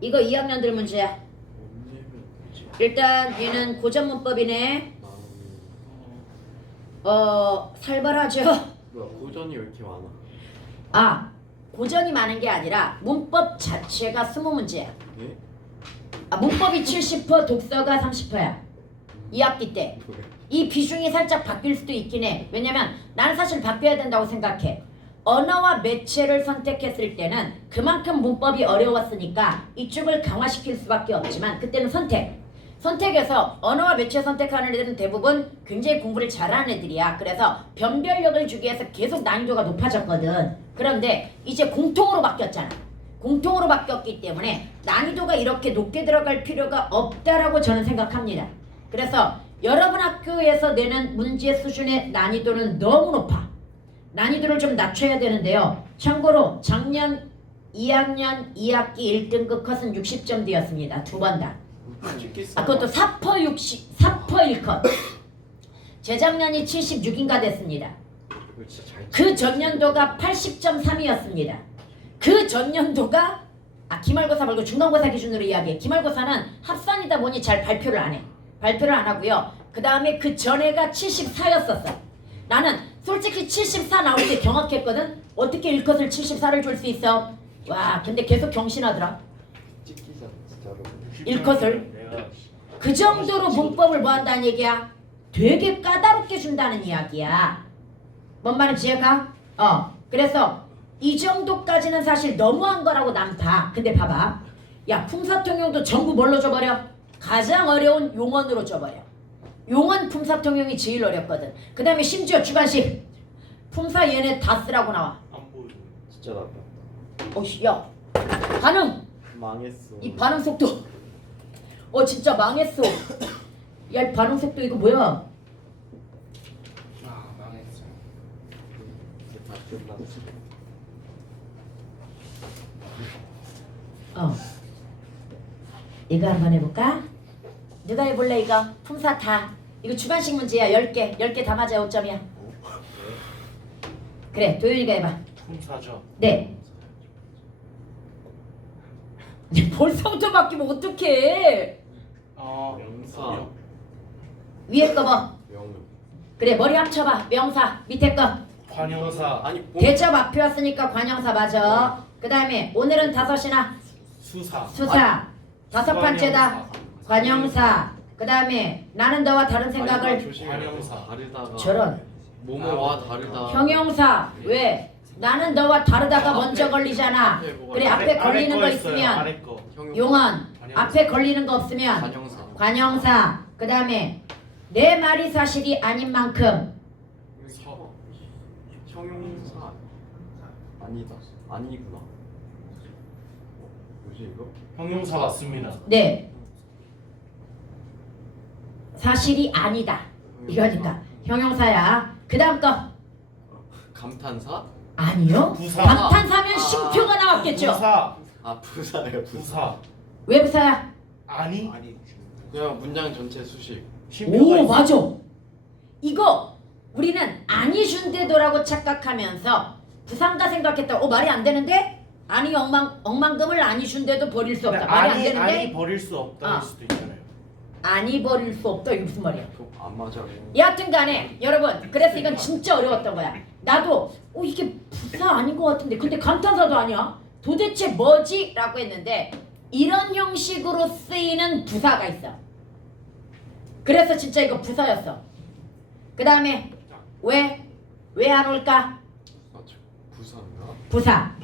이거 2학년들 문제야. 일단 얘는 고전 문법이네. 살벌하죠. 뭐야 고전이 왜 이렇게 많아? 고전이 많은 게 아니라 문법 자체가 20문제야. 네? 문법이 70%, 독서가 30%야. 2학기 때. 그래. 이 비중이 살짝 바뀔 수도 있긴 해. 왜냐면 나는 사실 바뀌어야 된다고 생각해. 언어와 매체를 선택했을 때는 그만큼 문법이 어려웠으니까 이쪽을 강화시킬 수밖에 없지만 그때는 선택에서 언어와 매체 선택하는 애들은 대부분 굉장히 공부를 잘하는 애들이야. 그래서 변별력을 주기 위해서 계속 난이도가 높아졌거든. 그런데 이제 공통으로 바뀌었잖아. 공통으로 바뀌었기 때문에 난이도가 이렇게 높게 들어갈 필요가 없다라고 저는 생각합니다. 그래서 여러분 학교에서 내는 문제 수준의 난이도는 너무 높아. 난이도를 좀 낮춰야 되는데요. 참고로 작년 2학년 2학기 1등급 컷은 60점 되었습니다. 두 번 다. 그것도 4% 1컷. 재작년이 76인가 됐습니다. 이거 진짜 잘. 그 전년도가 80.3이었습니다. 그 전년도가 기말고사 말고 중간고사 기준으로 이야기해. 기말고사는 합산이다 보니 잘 발표를 안 해. 발표를 안 하고요. 그 다음에 그 전에가 74였었어. 나는 솔직히 74 나올 때 경악했거든. 어떻게 1컷을 74를 줄 수 있어? 와, 근데 계속 경신하더라. 찍히잖아 진짜로. 1컷을. 그 정도로 문법을 뭐 한다는 얘기야? 되게 까다롭게 준다는 이야기야. 뭔 말인지 이해가? 그래서 이 정도까지는 사실 너무한 거라고 난 봐. 근데 봐봐. 야, 품사통용도 전부 뭘로 줘버려? 가장 어려운 용언으로 줘버려. 용언 품사통용이 제일 어렵거든. 그 다음에 심지어 주관식 품사 얘네 다 쓰라고 나와. 안 보여. 진짜 나빴다. 어이씨, 야, 반응. 망했어. 이 반응 속도. 진짜 망했어. 야, 이 반응 속도 이거 뭐야? 망했어. 이제 다 끝났어. 이거 한번 해볼까? 누가 해볼래 이거? 품사 다. 이거 주관식 문제야. 10개. 10개 다 맞아 5점이야. 그래, 도윤이가 해봐. 품사죠. 네. 벌써부터 바뀌면 어떡해? 명사. 위에 거 뭐? 명. 그래 머리 합쳐봐. 명사 밑에 거. 관형사. 아니 대접 앞에 왔으니까 관형사 맞아. 그 다음에 오늘은 5시나 수사. 수사. 다섯 번째다. 관형사. 그 다음에 나는 너와 다른 생각을 조심해서 다르다가 저런 뭐뭐와 다르다. 형용사. 왜? 나는 너와 다르다가 먼저 걸리잖아. 그래 앞에 걸리는 거 있으면 아래 거. 용언. 앞에 걸리는 거 없으면 관형사. 관형사. 그 다음에 내 말이 사실이 아닌 만큼 형용사 아니다. 아니구나. 뭐지 이거? 형용사 맞습니다. 네 사실이 아니다 이거니까 형용사야. 그 다음 거 감탄사? 아니요. 부사. 감탄사면 쉼표가 나왔겠죠. 부사. 아 부사예요. 부사. 왜 부사야? 아니. 그냥 문장 전체 수식. 쉼표가 오 있어. 맞아. 이거 우리는 아니 준대도라고 착각하면서 부산가 생각했다. 말이 안 되는데? 아니 억만금을 아니 준대도 버릴 수 없다. 말이 안 아니 되는데? 버릴 수 없다 할 수도 있잖아요. 아니 버릴 수 없다. 이게 무슨 말이야? 그거 안 맞아. 여하튼 간에 여러분 그래서 이건 진짜 어려웠던 거야. 나도 이게 부사 아닌 것 같은데 근데 감탄사도 아니야. 도대체 뭐지? 라고 했는데 이런 형식으로 쓰이는 부사가 있어. 그래서 진짜 이거 부사였어. 그 다음에 왜 안 올까? 맞죠. 부사인가? 부사.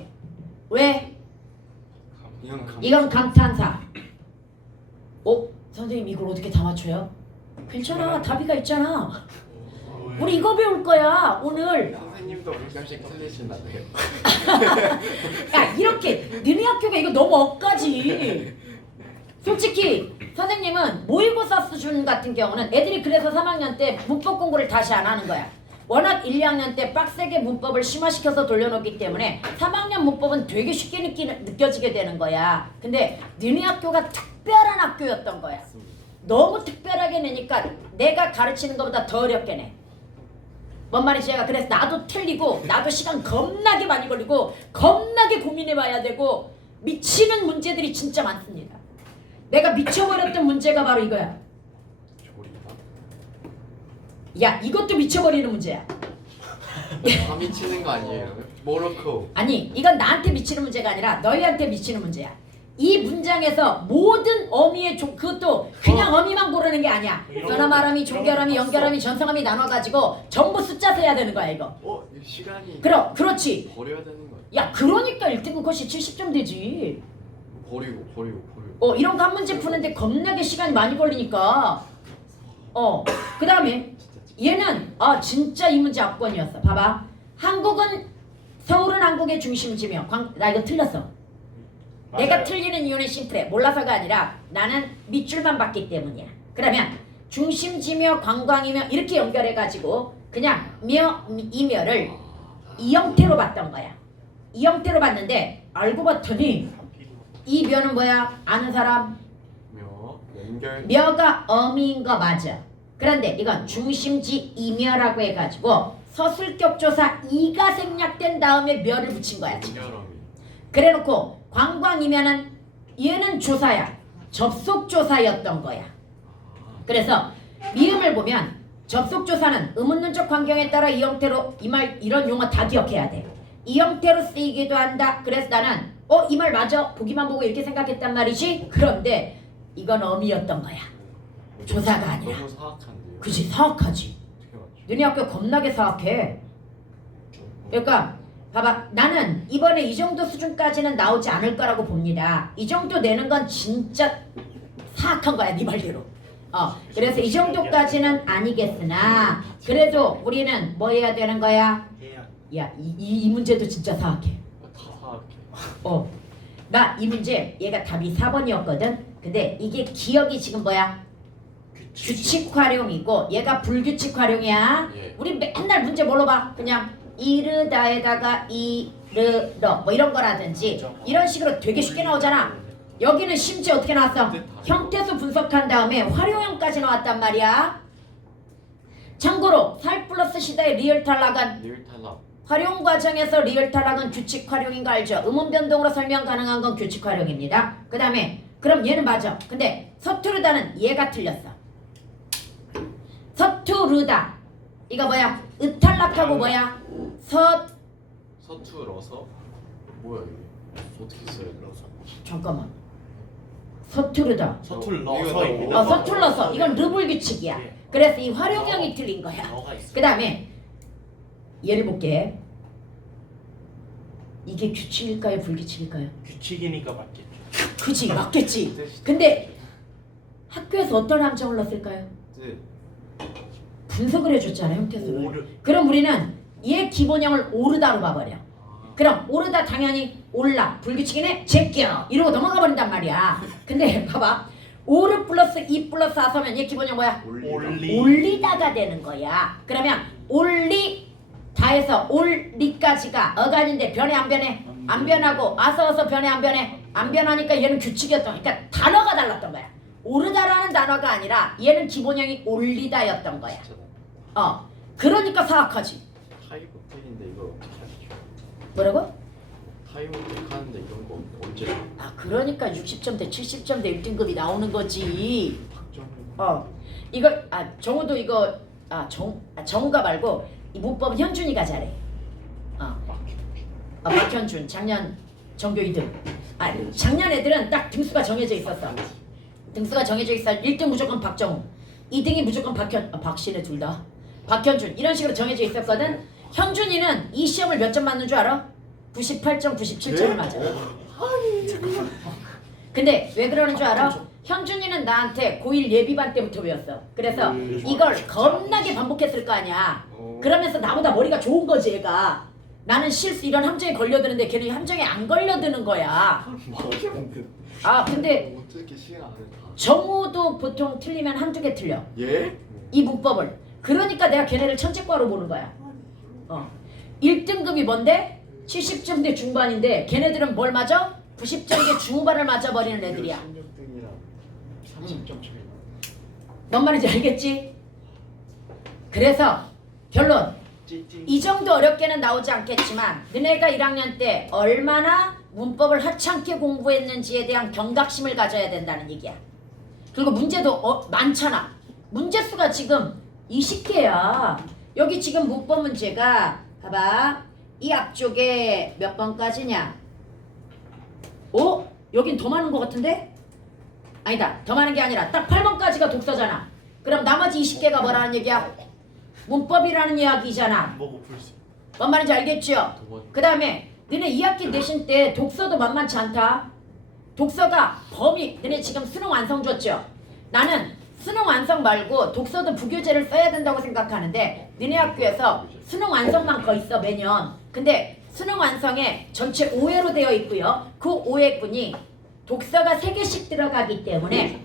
왜? 이건 이건 감탄사. 선생님 이걸 어떻게 다 맞춰요? 괜찮아. 답이가 있잖아. 우리 이거 배울 거야 오늘. 선생님도 가끔씩 틀리신다네요. 야 이렇게 너네 학교가 이거 너무 억까지. 솔직히 선생님은 모의고사 수준 같은 경우는 애들이 그래서 3학년 때 문법 공부를 다시 안 하는 거야. 워낙 1, 2학년 때 빡세게 문법을 심화시켜서 돌려놓기 때문에 3학년 문법은 되게 쉽게 느껴지게 되는 거야. 근데 너네 학교가 특별한 학교였던 거야. 너무 특별하게 내니까 내가 가르치는 것보다 더 어렵게 내. 뭔 말인지 제가 그래서 나도 틀리고 나도 시간 겁나게 많이 걸리고 겁나게 고민해봐야 되고 미치는 문제들이 진짜 많습니다. 내가 미쳐버렸던 문제가 바로 이거야. 조리다. 야 이것도 미쳐버리는 문제야. 다 미치는 거 아니에요? 모로코. 아니 이건 나한테 미치는 문제가 아니라 너희한테 미치는 문제야. 이 문장에서 모든 어미의 그것도 그냥 어미만 고르는 게 아니야. 변화말함이, 종결함이, 연결함이, 전성함이 나눠가지고 전부 숫자 세야 되는 거야 이거. 이 시간이 그렇지. 버려야 되는 거야. 야 그러니까 1등급 컷이 70점 되지. 버리고. 이런 거 한 문제 푸는데 겁나게 시간이 많이 걸리니까. 그 다음에 얘는 진짜 이 문제 압권이었어. 봐봐. 서울은 한국의 중심지며 나 이거 틀렸어. 맞아요. 내가 틀리는 이유는 심플해. 몰라서가 아니라 나는 밑줄만 봤기 때문이야. 그러면 중심지며 관광이며 이렇게 연결해가지고 그냥 이며를 이 형태로 봤던 거야. 이 형태로 봤는데 알고 봤더니 이 묘는 뭐야? 아는 사람? 연결. 묘가 어미인 거 맞아. 그런데 이건 중심지 이묘라고 해가지고 서술격조사 이가 생략된 다음에 묘를 붙인 거야 지금. 연결함이. 그래놓고 관광이면은 얘는 조사야. 접속조사였던 거야. 그래서 미음을 보면 접속조사는 의문문적 환경에 따라 이 형태로 이런 용어 다 기억해야 돼. 이 형태로 쓰이기도 한다. 그래서 나는 이 말 맞아. 보기만 보고 이렇게 생각했단 말이지. 그런데 이건 어미였던 거야. 조사가 아니라. 너무 사악한데요. 그치 사악하지. 어떻게 맞죠? 너네 학교 겁나게 사악해. 그러니까 봐봐. 나는 이번에 이 정도 수준까지는 나오지 않을 거라고 봅니다. 이 정도 내는 건 진짜 사악한 거야 네 말대로. 그래서 이 정도까지는 아니겠으나 그래도 우리는 뭐 해야 되는 거야? 야 이 문제도 진짜 사악해. 다 사악해. 나 이 문제 얘가 답이 4번이었거든. 근데 이게 기억이 지금 뭐야? 규칙 활용이고 얘가 불규칙 활용이야. 예. 우리 맨날 문제 뭘로 봐? 그냥 이르다에다가 이르러 뭐 이런 거라든지 이런 식으로 되게 쉽게 나오잖아. 여기는 심지어 어떻게 나왔어? 형태수 분석한 다음에 활용형까지 나왔단 말이야. 참고로 살 플러스 시다의 리을 탈락은 리을 탈락. 활용 과정에서 리을 탈락은 규칙 활용인 거 알죠? 음운 변동으로 설명 가능한 건 규칙 활용입니다. 그 다음에 그럼 얘는 맞아. 근데 서투르다는 얘가 틀렸어. 서투르다 이거 뭐야? 으탈락하고 뭐야? 서툴어서 뭐야 이게 어떻게 써야 돼? 잠깐만. 서투르다. 서툴러서 이거 이거. 서툴러서. 이건 르블 규칙이야. 예. 그래서 이 활용형이 틀린 거야. 너가 있어. 그 다음에 예를 볼게. 이게 규칙일까요? 불규칙일까요? 규칙이니까 맞겠죠. 그치 맞겠지. 근데 학교에서 어떤 함정을 넣었을까요? 네. 분석을 해줬잖아요. 형태수를. 오르. 그럼 우리는 얘 기본형을 오르다로 봐버려. 그럼 오르다 당연히 올라. 불규칙이네? 제껴. 이러고 넘어가 버린단 말이야. 근데 봐봐. 오르 플러스 2 플러스 4 서면 얘 기본형 뭐야? 올리다가 되는 거야. 그러면 올리 다해서 올리까지가 어간인데 변해 안 변해? 안 변하고 어서 변해 안 변해? 안 변하니까 얘는 규칙이었던 그러니까 단어가 달랐던 거야. 오르다라는 단어가 아니라 얘는 기본형이 올리다였던 거야. 그러니까 사악하지. 하이브텍인데 이걸 어떻게 하죠? 뭐라고? 하이브텍 하는데 이런 거 언제? 그러니까 60점대 70점대 1등급이 나오는 거지. 학점. 이거 정우도 이거 정우가 말고 이 문법은 현준이가 잘해. 박현준 작년 전교 2등. 작년 애들은 딱 등수가 정해져 있었어. 등수가 정해져 있어. 1등 무조건 박정우, 2등이 무조건 박신혜 둘 다. 박현준 이런 식으로 정해져 있었거든. 현준이는 이 시험을 몇 점 맞는 줄 알아? 98점, 97점을 맞아. 근데 왜 그러는 줄 알아? 현준이는 나한테 고1 예비반 때부터 배웠어. 그래서 이걸 겁나게 반복했을 거 아니야. 그러면서 나보다 머리가 좋은 거지 얘가. 나는 실수 이런 함정에 걸려드는데 걔는 함정에 안 걸려드는 거야. 근데 어떻게 시간 안에 다? 정우도 보통 틀리면 한두 개 틀려. 예? 이 문법을. 그러니까 내가 걔네를 천재과로 보는 거야. 1등급이 뭔데? 70점대 중반인데 걔네들은 뭘 맞아? 90점대 중반을 맞아버리는 애들이야. 16등이랑 30점 차이. 뭔 말인지 알겠지? 그래서 결론 이 정도 어렵게는 나오지 않겠지만 너네가 1학년 때 얼마나 문법을 하찮게 공부했는지에 대한 경각심을 가져야 된다는 얘기야. 그리고 문제도 많잖아. 문제 수가 지금 20개야. 여기 지금 문법 문제가 봐봐. 이 앞쪽에 몇 번까지냐? 여긴 더 많은 것 같은데? 아니다. 더 많은 게 아니라 딱 8번까지가 독서잖아. 그럼 나머지 20개가 뭐라는 얘기야? 문법이라는 이야기잖아. 보고 풀 수. 뭔 말인지 알겠죠? 그 다음에 너네 2학기 내신 때 독서도 만만치 않다. 독서가 범위 너네 지금 수능 완성 줬죠? 나는 수능 완성 말고 독서도 부교재를 써야 된다고 생각하는데 너네 학교에서 수능 완성만 거의 써 매년. 근데 수능 완성에 전체 5회로 되어 있고요. 그 5회분이 독서가 3개씩 들어가기 때문에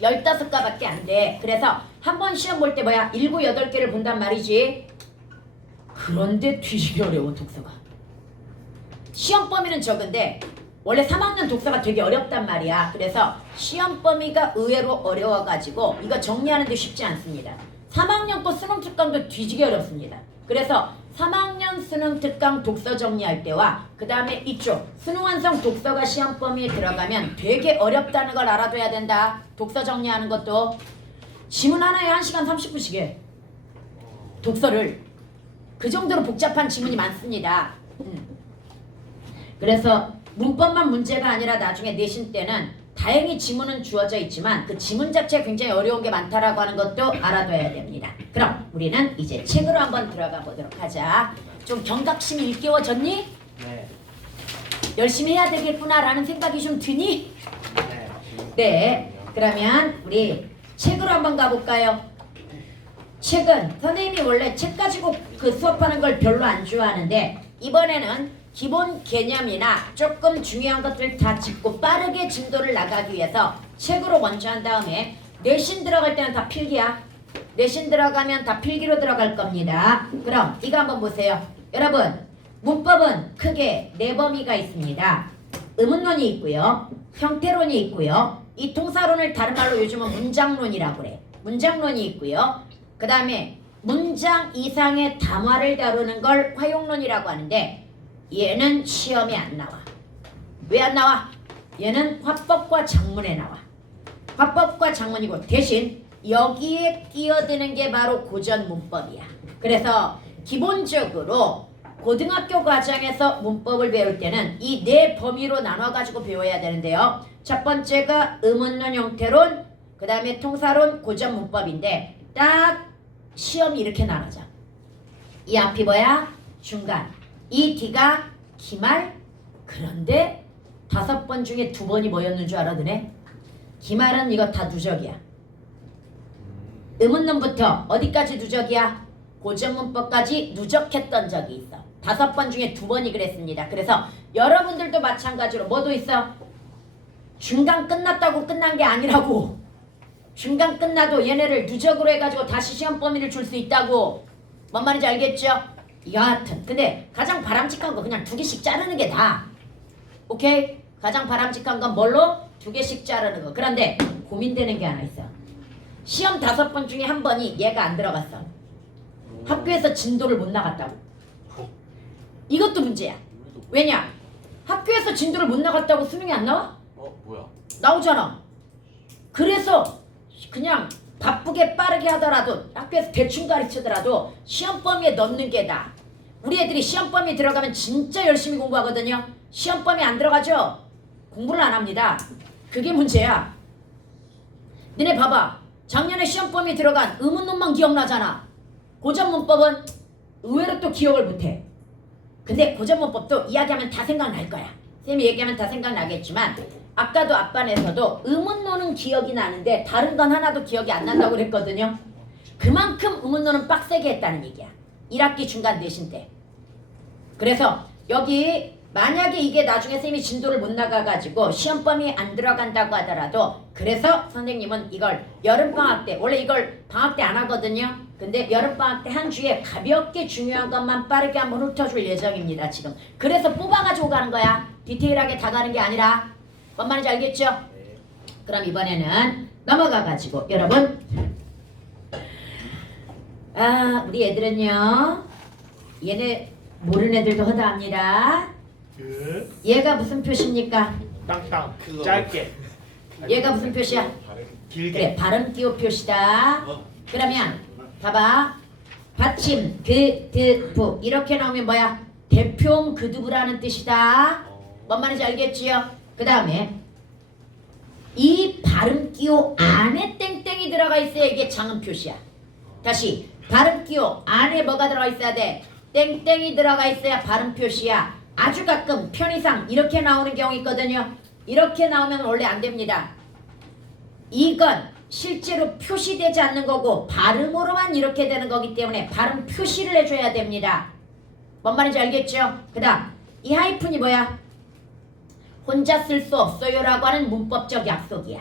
15가밖에 안 돼. 그래서 한 번 시험 볼 때 7, 8개를 본단 말이지. 그런데 뒤지게 어려워 독서가. 시험 범위는 적은데 원래 3학년 독서가 되게 어렵단 말이야. 그래서 시험 범위가 의외로 어려워가지고 이거 정리하는 데 쉽지 않습니다. 3학년 거 수능 특강도 뒤지게 어렵습니다. 그래서 3학년 수능 특강 독서 정리할 때와 그 다음에 이쪽 수능 완성 독서가 시험 범위에 들어가면 되게 어렵다는 걸 알아둬야 된다. 독서 정리하는 것도 지문 하나에 1시간 30분씩 해. 독서를. 그 정도로 복잡한 지문이 많습니다. 그래서 문법만 문제가 아니라 나중에 내신 때는 다행히 지문은 주어져 있지만 그 지문 자체가 굉장히 어려운 게 많다라고 하는 것도 알아둬야 됩니다. 그럼 우리는 이제 책으로 한번 들어가 보도록 하자. 좀 경각심이 일깨워졌니? 네. 열심히 해야 되겠구나라는 생각이 좀 드니? 네. 네. 그러면 우리 책으로 한번 가볼까요? 책은 선생님이 원래 책 가지고 그 수업하는 걸 별로 안 좋아하는데 이번에는 기본 개념이나 조금 중요한 것들 다 짚고 빠르게 진도를 나가기 위해서 책으로 먼저 한 다음에 내신 들어갈 때는 다 필기야. 내신 들어가면 다 필기로 들어갈 겁니다. 그럼 이거 한번 보세요. 여러분 문법은 크게 4범위가 있습니다. 의문론이 있고요. 형태론이 있고요. 이 통사론을 다른 말로 요즘은 문장론이라고 그래. 문장론이 있고요. 그 다음에 문장 이상의 담화를 다루는 걸 활용론이라고 하는데 얘는 시험에 안 나와. 왜 안 나와? 얘는 화법과 작문에 나와. 화법과 작문이고 대신 여기에 끼어드는 게 바로 고전 문법이야. 그래서 기본적으로 고등학교 과정에서 문법을 배울 때는 이 네 범위로 나눠가지고 배워야 되는데요. 첫 번째가 의문론 형태론, 그 다음에 통사론, 고전 문법인데 딱 시험이 이렇게 나눠져. 이 앞이 뭐야? 중간. 이 뒤가 기말. 그런데 5번 중에 2번이 뭐였는 줄 알아, 너네? 기말은 이거 다 누적이야. 의문론부터 어디까지 누적이야? 고전 문법까지 누적했던 적이 있어. 5번 중에 2번이 그랬습니다. 그래서 여러분들도 마찬가지로 뭐도 있어? 중간 끝났다고 끝난 게 아니라고. 중간 끝나도 얘네를 누적으로 해가지고 다시 시험 범위를 줄 수 있다고. 뭔 말인지 알겠죠? 여하튼 근데 가장 바람직한 거 그냥 2개씩 자르는 게 나아. 오케이? 가장 바람직한 건 뭘로? 2개씩 자르는 거. 그런데 고민되는 게 하나 있어. 시험 5번 중에 1번이 얘가 안 들어갔어. 학교에서 진도를 못 나갔다고. 이것도 문제야. 왜냐? 학교에서 진도를 못 나갔다고 수능이 안 나와? 뭐야? 나오잖아. 그래서 그냥 바쁘게 빠르게 하더라도 학교에서 대충 가르치더라도 시험 범위에 넣는 게 나아. 우리 애들이 시험 범위에 들어가면 진짜 열심히 공부하거든요. 시험 범위에 안 들어가죠? 공부를 안 합니다. 그게 문제야. 너네 봐봐. 작년에 시험 범위에 들어간 의문론만 기억나잖아. 고전 문법은 의외로 또 기억을 못해. 근데 고전 문법도 이야기하면 다 생각날 거야. 쌤이 얘기하면 다 생각나겠지만 아까도 앞반에서도 의문론은 기억이 나는데 다른 건 하나도 기억이 안 난다고 그랬거든요. 그만큼 의문론은 빡세게 했다는 얘기야. 1학기 중간 내신 때. 그래서 여기 만약에 이게 나중에 쌤이 진도를 못 나가가지고 시험 범위에 안 들어간다고 하더라도 그래서 선생님은 이걸 여름방학 때 원래 이걸 방학 때 안 하거든요. 근데 여름방학 때 한 주에 가볍게 중요한 것만 빠르게 한번 훑어줄 예정입니다. 지금. 그래서 뽑아가지고 가는 거야. 디테일하게 다 가는 게 아니라. 뭔 말인지 알겠죠? 네. 그럼 이번에는 넘어가가지고 여러분 우리 애들은요 얘네 모르는 애들도 허다합니다. 얘가 무슨 표시입니까? 땅땅 짧게 얘가 무슨 표시야? 길게 그래 발음 기호 표시다. 그러면 봐봐 받침 부 이렇게 나오면 뭐야? 대표음 그두부라는 뜻이다. 뭔 말인지 알겠지요? 그 다음에 이 발음 기호 안에 땡땡이 들어가 있어야 이게 장음 표시야. 다시 발음 기호 안에 뭐가 들어가 있어야 돼? 땡땡이 들어가 있어야 발음 표시야. 아주 가끔 편의상 이렇게 나오는 경우 있거든요. 이렇게 나오면 원래 안 됩니다. 이건 실제로 표시되지 않는 거고 발음으로만 이렇게 되는 거기 때문에 발음 표시를 해줘야 됩니다. 뭔 말인지 알겠죠? 그 다음 이 하이픈이 뭐야? 혼자 쓸 수 없어요 라고 하는 문법적 약속이야.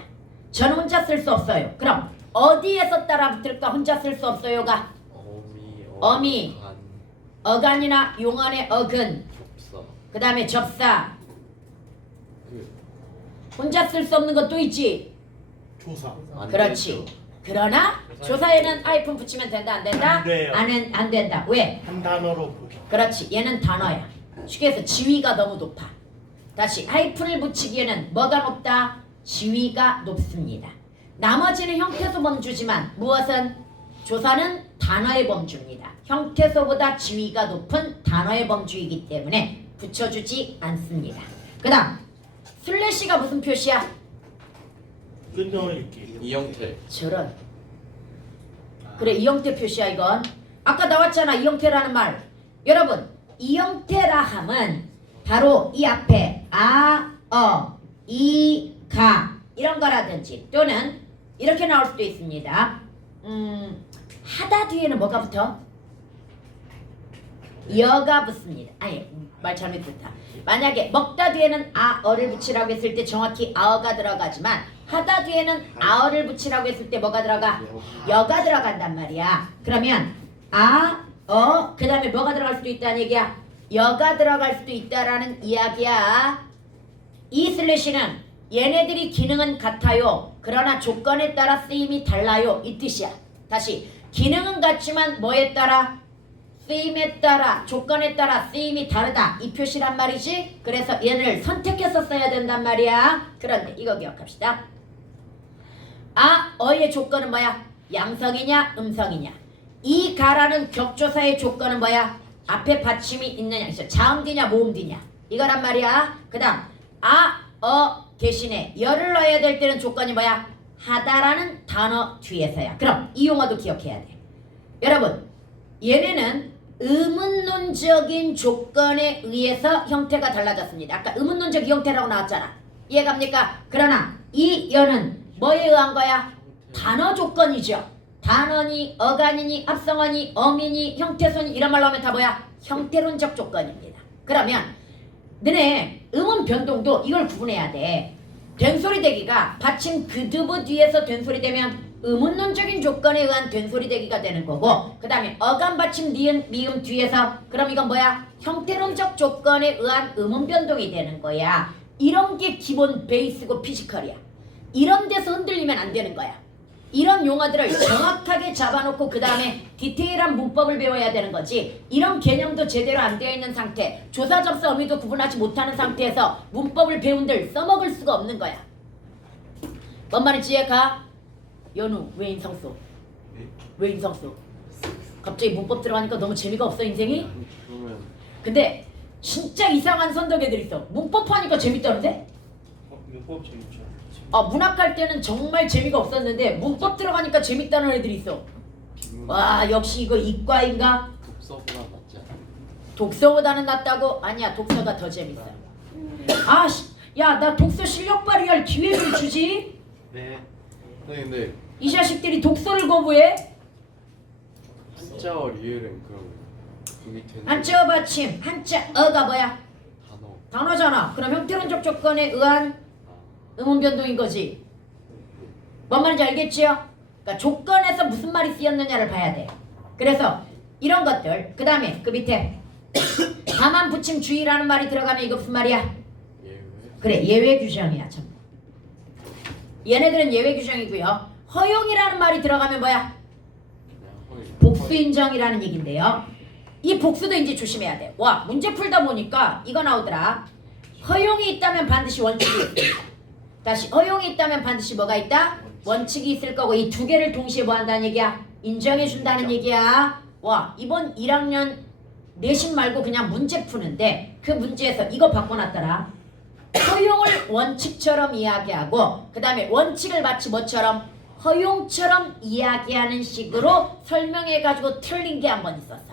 저는 혼자 쓸 수 없어요. 그럼 어디에서 따라붙을까? 혼자 쓸 수 없어요가 어미, 어간이나 용언의 어근, 접사. 그 다음에 접사. 혼자 쓸 수 없는 것도 있지. 조사 안 그렇지. 되죠. 그러나 조사에는 하이픈 붙이면 된다 안 된다? 안 돼요. 안 된다. 왜? 한 단어로 보기 그렇지. 얘는 단어야. 쉽게 해서 지위가 너무 높아. 다시 하이픈을 붙이기에는 뭐가 높다? 지위가 높습니다. 나머지는 형태소 범주지만 무엇은? 조사는 단어의 범주입니다. 형태소보다 지위가 높은 단어의 범주이기 때문에 붙여주지 않습니다. 그 다음 슬래시가 무슨 표시야? 끊어읽기 이형태. 저런. 그래 이 형태 표시야 이건. 아까 나왔잖아 이 형태라는 말. 여러분 이 형태라 함은 바로 이 앞에 가 이런 거라든지 또는 이렇게 나올 수도 있습니다. 하다 뒤에는 뭐가 붙어? 여가 붙습니다. 아니 말 잘못했다. 만약에 먹다 뒤에는 어를 붙이라고 했을 때 정확히 어가 들어가지만 하다 뒤에는 어를 붙이라고 했을 때 뭐가 들어가? 여가 들어간단 말이야. 그러면 그 다음에 뭐가 들어갈 수도 있다는 얘기야? 여가 들어갈 수도 있다라는 이야기야. 이 슬래시는 얘네들이 기능은 같아요. 그러나 조건에 따라 쓰임이 달라요. 이 뜻이야. 다시 기능은 같지만 뭐에 따라? 쓰임에 따라 조건에 따라 쓰임이 다르다. 이 표시란 말이지. 그래서 얘를 선택해서 써야 된단 말이야. 그런데 이거 기억합시다. 어의 조건은 뭐야? 양성이냐 음성이냐. 이 가라는 격조사의 조건은 뭐야? 앞에 받침이 있느냐, 있어. 자음디냐, 모음디냐. 이거란 말이야. 그 다음, 대신에 열을 넣어야 될 때는 조건이 뭐야? 하다라는 단어 뒤에서야. 그럼 이 용어도 기억해야 돼. 여러분, 얘네는 의문론적인 조건에 의해서 형태가 달라졌습니다. 아까 의문론적 형태라고 나왔잖아. 이해갑니까? 그러나 이 열은 뭐에 의한 거야? 단어 조건이죠. 단어니, 어간이니, 합성어니, 어미니, 형태소니 이런 말로 하면 다 뭐야? 형태론적 조건입니다. 그러면 너네 음운 변동도 이걸 구분해야 돼. 된소리 대기가 받침 그드브 뒤에서 된소리 되면 의문론적인 조건에 의한 된소리 대기가 되는 거고, 그 다음에 어간 받침 니은 미음 뒤에서 그럼 이건 뭐야? 형태론적 조건에 의한 음운 변동이 되는 거야. 이런 게 기본 베이스고 피지컬이야. 이런 데서 흔들리면 안 되는 거야. 이런 용어들을 정확하게 잡아놓고 그 다음에 디테일한 문법을 배워야 되는 거지. 이런 개념도 제대로 안 되어 있는 상태, 조사, 접사, 어미도 구분하지 못하는 상태에서 문법을 배운들 써먹을 수가 없는 거야. 뭔 말인지 이해가? 연우 왜 인성 써? 네? 왜 인성 써? 갑자기 문법 들어가니까 너무 재미가 없어 인생이? 그러면 근데 진짜 이상한 선덕 애들 있어. 문법 하니까 재밌다는데? 문법 재밌죠. 문학할 때는 정말 재미가 없었는데 문법 들어가니까 재밌다는 애들이 있어. 와, 역시 이거 이과인가? 독서보다 낫지 않아? 독서보다는 낫다고? 아니야, 독서가 더 재밌어. 야, 나 독서 실력 발휘할 기회를 주지? 네. 네, 근데 이 자식들이 독서를 거부해? 한자어 리을은 그럼 그게 되는 한자어 받침, 한자어가 뭐야? 단어. 단어잖아. 그럼 형태론적 조건에 의한 아, 음운 변동인 거지. 뭔 말인지 알겠지요? 그러니까 조건에서 무슨 말이 쓰였느냐를 봐야 돼. 그래서 이런 것들, 그 다음에 그 밑에 다만 붙임 주의라는 말이 들어가면 이거 무슨 말이야? 예외. 그래, 예외 규정이야 전부. 얘네들은 예외 규정이고요. 허용이라는 말이 들어가면 뭐야? 그냥 허위. 복수 인정이라는 얘기인데요. 이 복수도 이제 조심해야 돼. 와, 문제 풀다 보니까 이거 나오더라. 허용이 있다면 반드시 원칙이 있다. 다시 허용이 있다면 반드시 뭐가 있다? 원칙이 있을 거고 이 두 개를 동시에 뭐 한다는 얘기야? 인정해 준다는 얘기야. 와, 이번 1학년 내신 말고 그냥 문제 푸는데 그 문제에서 이거 바꿔놨더라. 허용을 원칙처럼 이야기하고 그 다음에 원칙을 마치 뭐처럼? 허용처럼 이야기하는 식으로 설명해가지고 틀린 게 한 번 있었어.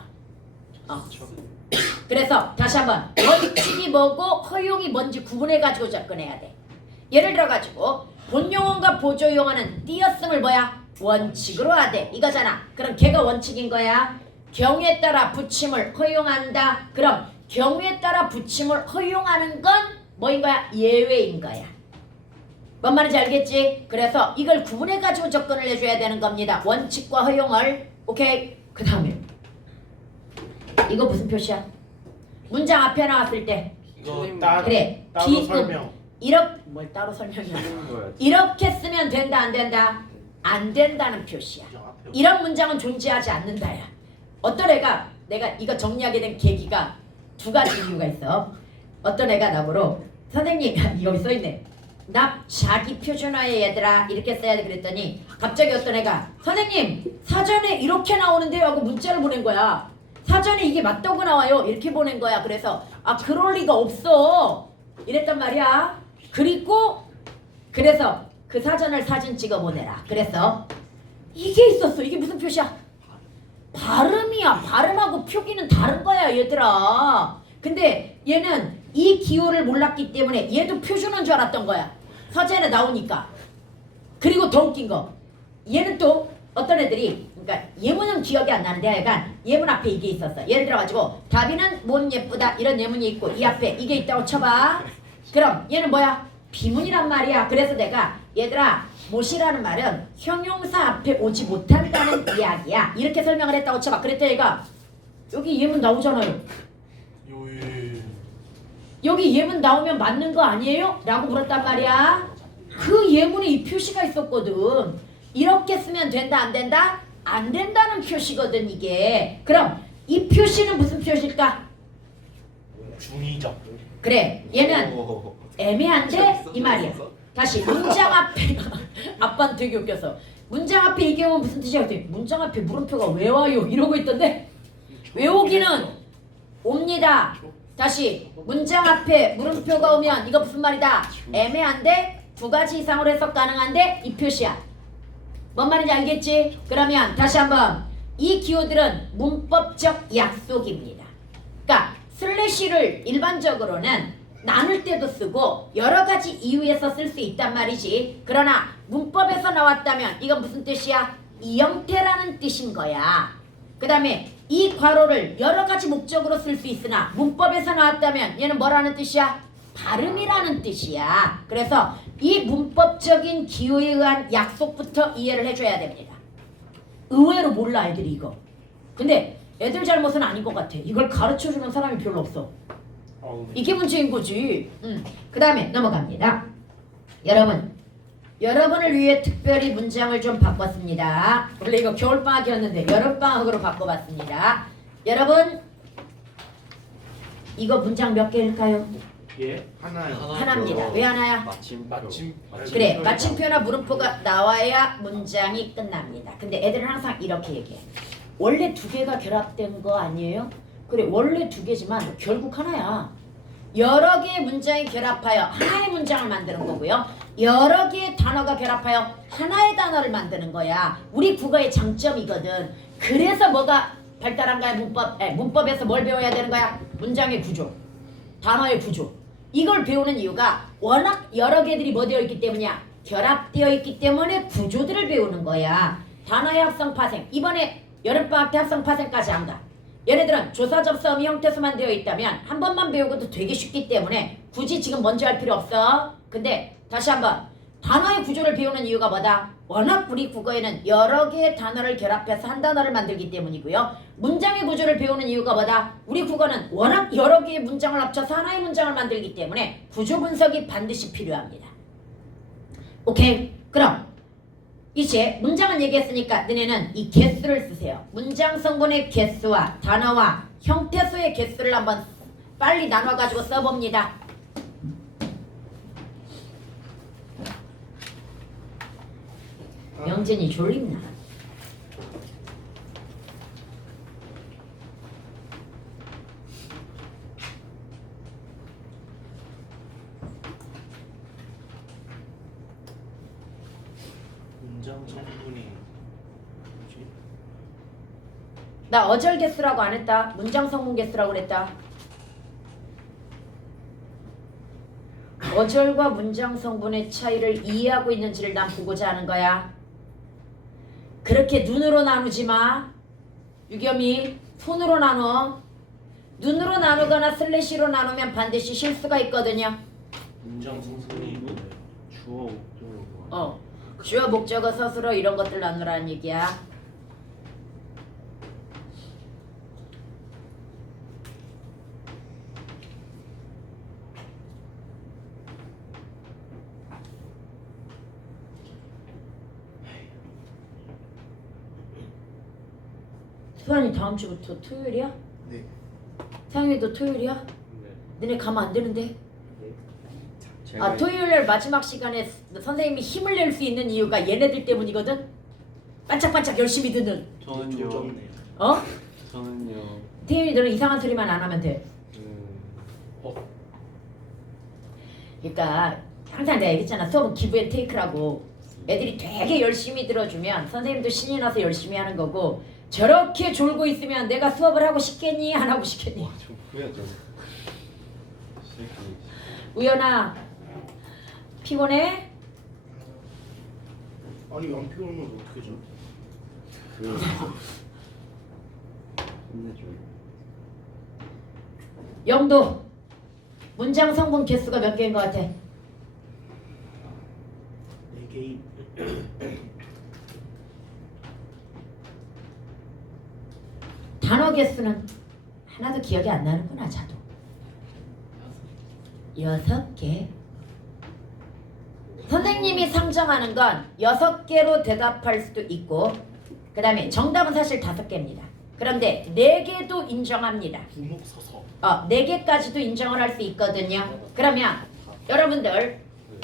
그래서 다시 한번 원칙이 뭐고 허용이 뭔지 구분해가지고 접근해야 돼. 예를 들어가지고 본용어과 보조용어는 띄었음을 뭐야? 원칙으로 하되 이거잖아. 그럼 걔가 원칙인 거야. 경우에 따라 붙임을 허용한다. 그럼 경우에 따라 붙임을 허용하는 건 뭐인 거야? 예외인 거야. 뭔 말인지 알겠지? 그래서 이걸 구분해가지고 접근을 해줘야 되는 겁니다. 원칙과 허용을. 오케이? 그 다음에 이거 무슨 표시야? 문장 앞에 나왔을 때 이거 따로 그래, 따로 비읍. 설명. 이렇게 뭘 따로 설명이야? 쓰는 거야. 이렇게 쓰면 된다 안 된다? 안 된다는 표시야. 저 앞에 이런 문장은 존재하지 않는다야. 어떤 애가 내가 이거 정리하게 된 계기가 두 가지 이유가 있어. 어떤 애가 나보러 선생님 여기 써있네. 나 자기 표준화에 얘들아 이렇게 써야 돼 그랬더니 갑자기 어떤 애가 선생님 사전에 이렇게 나오는데요 하고 문자를 보낸 거야. 사전에 이게 맞다고 나와요 이렇게 보낸 거야. 그래서 그럴 리가 없어 이랬단 말이야. 그리고 그래서 그 사전을 사진 찍어 보내라. 그래서 이게 있었어. 이게 무슨 표시야? 발음이야. 발음하고 표기는 다른 거야 얘들아. 근데 얘는 이 기호를 몰랐기 때문에 얘도 표준어인 줄 알았던 거야. 서재에 나오니까. 그리고 더 웃긴 거 얘는 또 어떤 애들이 그러니까 예문은 기억이 안 나는데 약간 예문 앞에 이게 있었어. 예를 들어가지고 다비는 뭔 예쁘다 이런 예문이 있고 이 앞에 이게 있다고 쳐봐. 그럼 얘는 뭐야? 비문이란 말이야. 그래서 내가 얘들아 못이라는 말은 형용사 앞에 오지 못한다는 이야기야. 이렇게 설명을 했다고 쳐봐. 그랬더니 얘가 여기 예문 나오잖아요. 요예. 여기 예문 나오면 맞는 거 아니에요? 라고 물었단 말이야. 그 예문에 이 표시가 있었거든. 이렇게 쓰면 된다 안 된다? 안 된다는 표시거든 이게. 그럼 이 표시는 무슨 표시일까? 중의적. 그래 얘는 애매한데 이 말이야. 다시 문장 앞에 아빠는 되게 웃겨서 문장 앞에 이 경우는 무슨 뜻이야? 그랬더니 문장 앞에 물음표가 왜 와요? 이러고 있던데 외우기는 옵니다. 다시 문장 앞에 물음표가 오면 이거 무슨 말이다? 애매한데 두 가지 이상으로 해석 가능한데 이 표시야. 뭔 말인지 알겠지? 그러면 다시 한번 이 기호들은 문법적 약속입니다. 그러니까 슬래시를 일반적으로는 나눌 때도 쓰고 여러 가지 이유에서 쓸 수 있단 말이지. 그러나 문법에서 나왔다면 이건 무슨 뜻이야? 이 형태라는 뜻인 거야. 그 다음에 이 괄호를 여러 가지 목적으로 쓸 수 있으나 문법에서 나왔다면 얘는 뭐라는 뜻이야? 발음이라는 뜻이야. 그래서 이 문법적인 기호에 의한 약속부터 이해를 해줘야 됩니다. 의외로 몰라 애들이 이거. 근데 애들 잘못은 아닌 것 같아. 이걸 가르쳐주는 사람이 별로 없어. 이게 문제인 거지. 그 다음에 넘어갑니다. 여러분을 위해 특별히 문장을 좀 바꿨습니다. 원래 이거 겨울방학이었는데 여름방학으로 바꿔봤습니다. 여러분 이거 문장 몇 개일까요? 예? 하나요. 하나입니다. 왜 하나야? 마침 그래, 마침표나 물음표가 나와야 문장이 끝납니다. 근데 애들은 항상 이렇게 얘기해. 원래 두 개가 결합된 거 아니에요? 그래, 원래 두 개지만 결국 하나야. 여러 개의 문장이 결합하여 하나의 문장을 만드는 거고요. 여러 개의 단어가 결합하여 하나의 단어를 만드는 거야. 우리 국어의 장점이거든. 그래서 뭐가 발달한 거야? 문법에서 뭘 배워야 되는 거야? 문장의 구조, 단어의 구조. 이걸 배우는 이유가 워낙 여러 개들이 뭐 되어 있기 때문이야? 결합되어 있기 때문에 구조들을 배우는 거야. 단어의 합성 파생. 이번에 여름방학 때 합성 파생까지 안 가. 얘네들은 조사 접수음이 형태수만 되어 있다면 한 번만 배우고도 되게 쉽기 때문에 굳이 지금 먼저 할 필요 없어. 근데 다시 한번 단어의 구조를 배우는 이유가 뭐다? 워낙 우리 국어에는 여러 개의 단어를 결합해서 한 단어를 만들기 때문이고요. 문장의 구조를 배우는 이유가 뭐다? 우리 국어는 워낙 여러 개의 문장을 합쳐서 하나의 문장을 만들기 때문에 구조 분석이 반드시 필요합니다. 오케이? 그럼 이제 문장은 얘기했으니까 너네는 이 개수를 쓰세요. 문장 성분의 개수와 단어와 형태수의 개수를 한번 빨리 나눠가지고 써봅니다. 영진이 졸립나? 문장 성분이 뭐지? 나 어절 개수라고 안 했다. 문장 성분 개수라고 그랬다. 어절과 문장 성분의 차이를 이해하고 있는지를 난 보고자 하는 거야. 그렇게 눈으로 나누지 마. 유겸이 손으로 나눠. 눈으로 나누거나 슬래시로 나누면 반드시 실수가 있거든요. 문장 성분이 뭐예요? 주어 목적어. 주어 목적어 서술어 이런 것들 나누라는 얘기야. 수환이 다음 주부터 토요일이야? 네. 상윤이도 토요일이야? 네. 너네 가면 안 되는데? 제가 토요일날 마지막 시간에 선생님이 힘을 낼 수 있는 이유가 얘네들 때문이거든? 반짝반짝 열심히 듣는. 저는요. 조졌네요. 어? 저는요. 태윤이 너는 이상한 소리만 안 하면 돼. 그러니까 항상 내가 얘기했잖아. 수업은 기브 앤 테이크라고. 애들이 되게 열심히 들어주면 선생님도 신이 나서 열심히 하는 거고, 저렇게 졸고 있으면 내가 수업을 하고 싶겠니? 안 하고 싶겠니? 좀 후회하죠. 우연아 피곤해? 아니 안 피곤하면 어떻게 줘? 혼내줘. 영도 문장 성분 개수가 몇 개인 것 같아? 4개인. 단어 개수는 하나도 기억이 안 나는구나. 자도 6개. 선생님이 상정하는 건 6개로 대답할 수도 있고, 그 다음에 정답은 사실 5개입니다. 그런데 4개도 인정합니다. 부목 서서. 4개까지도 인정을 할 수 있거든요. 그러면 여러분들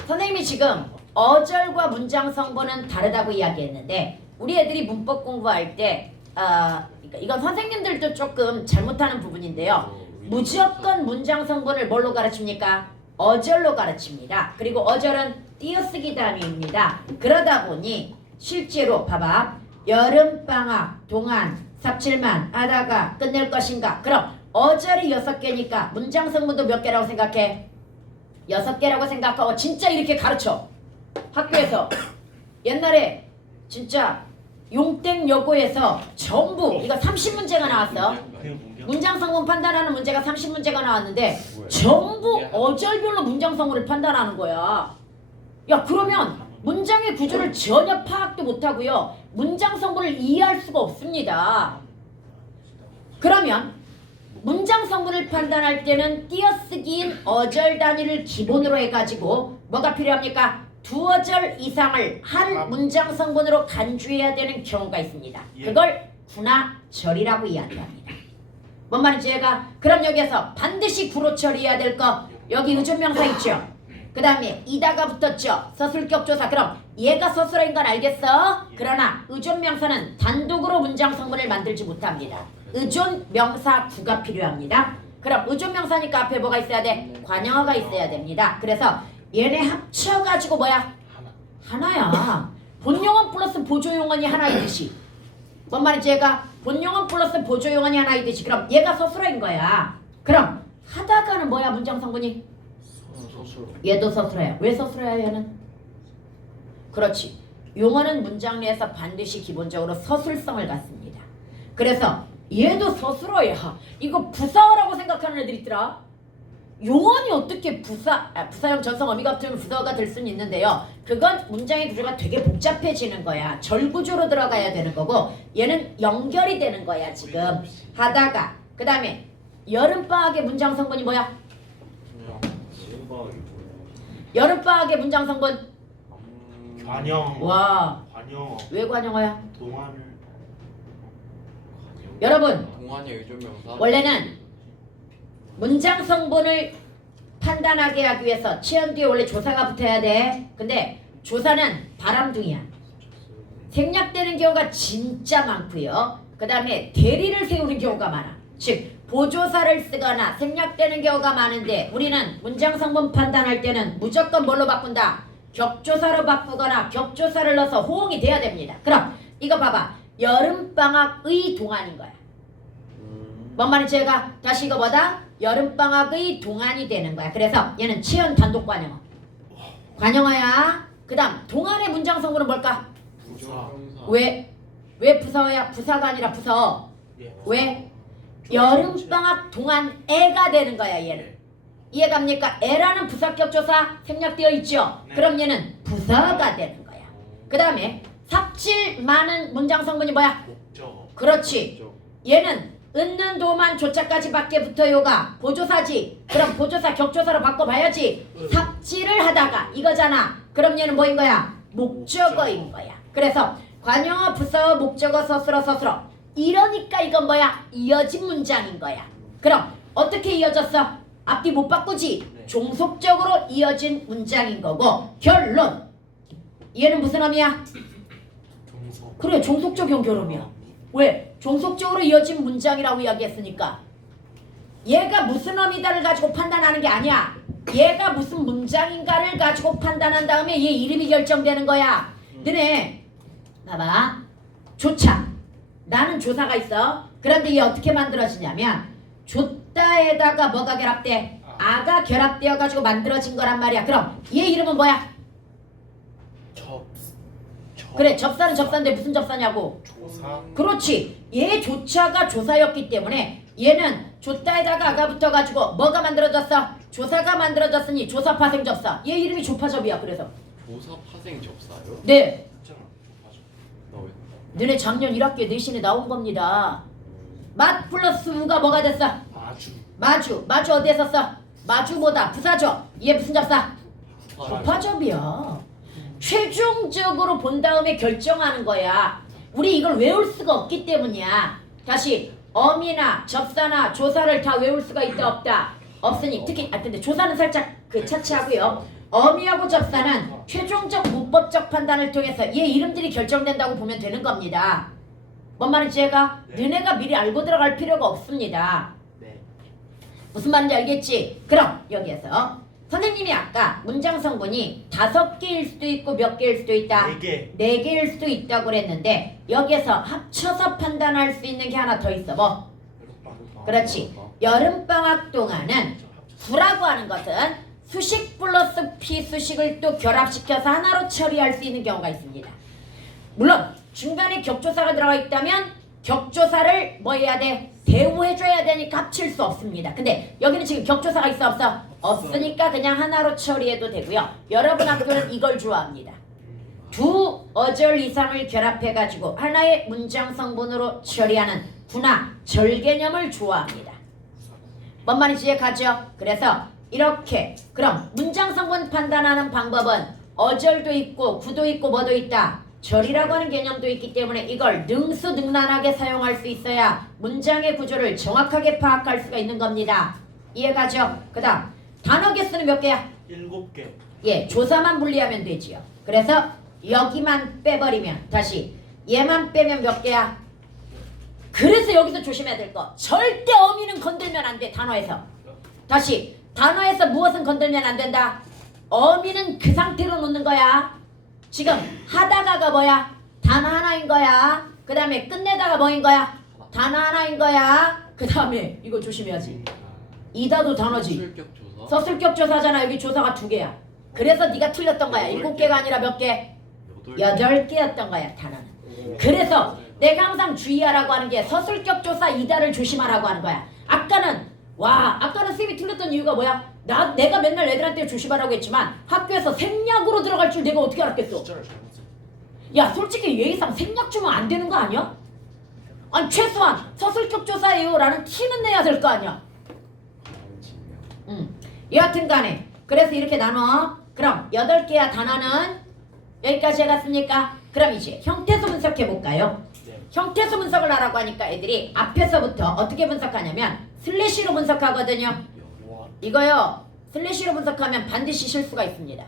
선생님이 지금 어절과 문장 성분은 다르다고 이야기했는데 우리 애들이 문법 공부할 때 이건 선생님들도 조금 잘못하는 부분인데요. 무조건 문장 성분을 뭘로 가르칩니까? 어절로 가르칩니다. 그리고 어절은 띄어쓰기 단위입니다. 그러다 보니 실제로 봐봐. 여름방학 동안 삽질만 하다가 끝낼 것인가? 그럼 어절이 6개니까 문장 성분도 몇 개라고 생각해? 6개라고 생각하고 진짜 이렇게 가르쳐. 학교에서 옛날에 진짜 용땡여고에서 전부 이거 30문제가 나왔어. 그냥 문장? 문장 성분 판단하는 문제가 30문제가 나왔는데 전부 어절별로 문장 성분을 판단하는 거야. 야 그러면 문장의 구조를 전혀 파악도 못하고요. 문장 성분을 이해할 수가 없습니다. 그러면 문장 성분을 판단할 때는 띄어쓰기인 어절 단위를 기본으로 해가지고 뭐가 필요합니까? 2어절 이상을 한 문장 성분으로 간주해야 되는 경우가 있습니다. 그걸 군화절이라고 이야기합니다. 뭔 말인지 얘가 그럼 여기에서 반드시 구로 처리해야 될 거 여기 의존명사 있죠? 그 다음에 이다가 붙었죠? 서술격조사. 그럼 얘가 서술어인 건 알겠어? 그러나 의존명사는 단독으로 문장 성분을 만들지 못합니다. 의존명사 구가 필요합니다. 그럼 의존명사니까 앞에 뭐가 있어야 돼? 관형어가 있어야 됩니다. 그래서 얘네 합쳐가지고 뭐야? 하나야. 본용어 플러스 보조용어이 하나이듯이. 뭔 말인지 얘가 본용어 플러스 보조용어이 하나이듯이. 그럼 얘가 서술어인 거야. 그럼 하다가는 뭐야 문장 성분이? 얘도 서술어야. 왜 서술어야 얘는? 그렇지. 용어는 문장 내에서 반드시 기본적으로 서술성을 갖습니다. 그래서 얘도 서술어야. 이거 부사어라고 생각하는 애들 있더라. 용언이 어떻게 부사형 전성 어미 같은 부사어가 될 수는 있는데요. 그건 문장의 구조가 되게 복잡해지는 거야. 절구조로 들어가야 되는 거고 얘는 연결이 되는 거야 지금. 하다가 그 다음에 여름방학의 문장 성분이 뭐야? 여름방학의 문장 성분 관영. 와. 관영어. 왜 관용어야? 동안을. 여러분 동안의 의존명사. 원래는 문장 성분을 판단하게 하기 위해서 치연 뒤에 원래 조사가 붙어야 돼. 근데 조사는 바람둥이야. 생략되는 경우가 진짜 많고요. 그 다음에 대리를 세우는 경우가 많아. 즉 보조사를 쓰거나 생략되는 경우가 많은데 우리는 문장 성분 판단할 때는 무조건 뭘로 바꾼다? 격조사로 바꾸거나 격조사를 넣어서 호응이 돼야 됩니다. 그럼 이거 봐봐. 여름방학의 동안인 거야. 뭔 말인지 제가 다시 이거 뭐다? 여름방학의 동안이 되는 거야. 그래서 얘는 치연 단독 관영어. 관영어야. 그 다음 동안의 문장 성분은 뭘까? 부사. 왜 부사어야? 부사가 아니라 부사어. 예. 왜? 여름방학 동안 애가 되는 거야 얘는. 이해갑니까? 애라는 부사격조사 생략되어 있죠? 네. 그럼 얘는 부사가 되는 거야. 그 다음에 삽질 많은 문장 성분이 뭐야? 목적. 그렇지. 얘는 은는 도만 조차까지 밖에 붙어요가 보조사지. 그럼 보조사 격조사로 바꿔봐야지. 삽질을 하다가 이거잖아. 그럼 얘는 뭐인 거야? 목적어인 거야. 그래서 관용어, 부사어, 목적어, 서술어, 서술어. 이러니까 이건 뭐야? 이어진 문장인 거야. 그럼 어떻게 이어졌어? 앞뒤 못 바꾸지? 네. 종속적으로 이어진 문장인 거고. 결론. 얘는 무슨 어미야? 종속. 그래, 종속적 연결음이야. 왜? 종속적으로 이어진 문장이라고 이야기했으니까. 얘가 무슨 어미다를 가지고 판단하는 게 아니야. 얘가 무슨 문장인가를 가지고 판단한 다음에 얘 이름이 결정되는 거야. 너네 봐봐. 조차. 나는 조사가 있어. 그런데 얘 어떻게 만들어지냐면 조다에다가 뭐가 결합돼? 아가 결합되어 가지고 만들어진 거란 말이야. 그럼 얘 이름은 뭐야? 그래, 접사는 접사인데 무슨 접사냐고? 조사. 그렇지. 얘조차가 조사였기 때문에 얘는 조다에다가 아가 붙어가지고 뭐가 만들어졌어? 조사가 만들어졌으니 조사 파생 접사. 얘 이름이 조파접이야. 그래서 조사 파생 접사요? 네, 했잖아. 맞아. 나 왜? 너네 작년 1학기에 내신에 나온 겁니다. 맛 플러스 우가 뭐가 됐어? 마주. 마주 어디에 썼어? 마주보다 부사죠. 얘 무슨 접사? 아, 조파접이야. 최종적으로 본 다음에 결정하는 거야. 우리 이걸 외울 수가 없기 때문이야. 다시 어미나 접사나 조사를 다 외울 수가 있다 없다? 없으니 특히 근데 조사는 살짝 그 차치하고요. 어미하고 접사는 최종적 문법적 판단을 통해서 얘 이름들이 결정된다고 보면 되는 겁니다. 뭔 말인지 얘가 네. 너네가 미리 알고 들어갈 필요가 없습니다. 네. 무슨 말인지 알겠지? 그럼 여기에서 선생님이 아까 문장 성분이 5개일 수도 있고 몇 개일 수도 있다. 4개. 4개일 수도 있다고 그랬는데 여기에서 합쳐서 판단할 수 있는 게 하나 더 있어. 뭐? 그렇지. 여름방학 동안은 구라고 하는 것은 수식 플러스 피수식을 또 결합시켜서 하나로 처리할 수 있는 경우가 있습니다. 물론 중간에 격조사가 들어가 있다면 격조사를 뭐 해야 돼? 대우해줘야 되니까 합칠 수 없습니다. 근데 여기는 지금 격조사가 있어 없어? 없으니까 그냥 하나로 처리해도 되고요. 여러분 학교는 이걸 좋아합니다. 두 어절 이상을 결합해가지고 하나의 문장 성분으로 처리하는 분화, 절 개념을 좋아합니다. 뭔 말인지 이해가죠? 그래서 이렇게 그럼 문장 성분 판단하는 방법은 어절도 있고 구도 있고 뭐도 있다. 절이라고 하는 개념도 있기 때문에 이걸 능수능란하게 사용할 수 있어야 문장의 구조를 정확하게 파악할 수가 있는 겁니다. 이해가죠? 그 다음 단어 개수는 몇 개야? 7개. 예, 조사만 분리하면 되지요. 그래서 여기만 빼버리면 다시 얘만 빼면 몇 개야? 그래서 여기서 조심해야 될 거 절대 어미는 건들면 안 돼. 단어에서 다시 단어에서 무엇은 건들면 안 된다. 어미는 그 상태로 놓는 거야. 지금 하다가가 뭐야? 단어 하나인 거야. 그 다음에 끝내다가 뭐인 거야? 단어 하나인 거야. 그 다음에 이거 조심해야지. 이다도 단어지. 출격 조사. 서술격 조사잖아. 여기 조사가 2개야. 그래서 네가 틀렸던 거야. 7개가 아니라 몇 개? 8개였던 거야. 단어는. 그래서 내가 항상 주의하라고 하는 게 서술격 조사 이다를 조심하라고 하는 거야. 아까는 쌤이 틀렸던 이유가 뭐야? 내가 맨날 애들한테 조심하라고 했지만 학교에서 생략으로 들어갈 줄 내가 어떻게 알았겠어? 숫자를 잘못했어. 야 솔직히 예의상 생략 주면 안 되는 거 아니야? 아니 최소한 서술격 조사예요 라는 티는 내야 될 거 아니야? 여하튼 간에 그래서 이렇게 나눠. 그럼 8개야. 단어는 여기까지 해갔습니까? 그럼 이제 형태수 분석해 볼까요? 네. 형태수 분석을 하라고 하니까 애들이 앞에서부터 어떻게 분석하냐면 슬래시로 분석하거든요. 와. 이거요 슬래시로 분석하면 반드시 실수가 있습니다.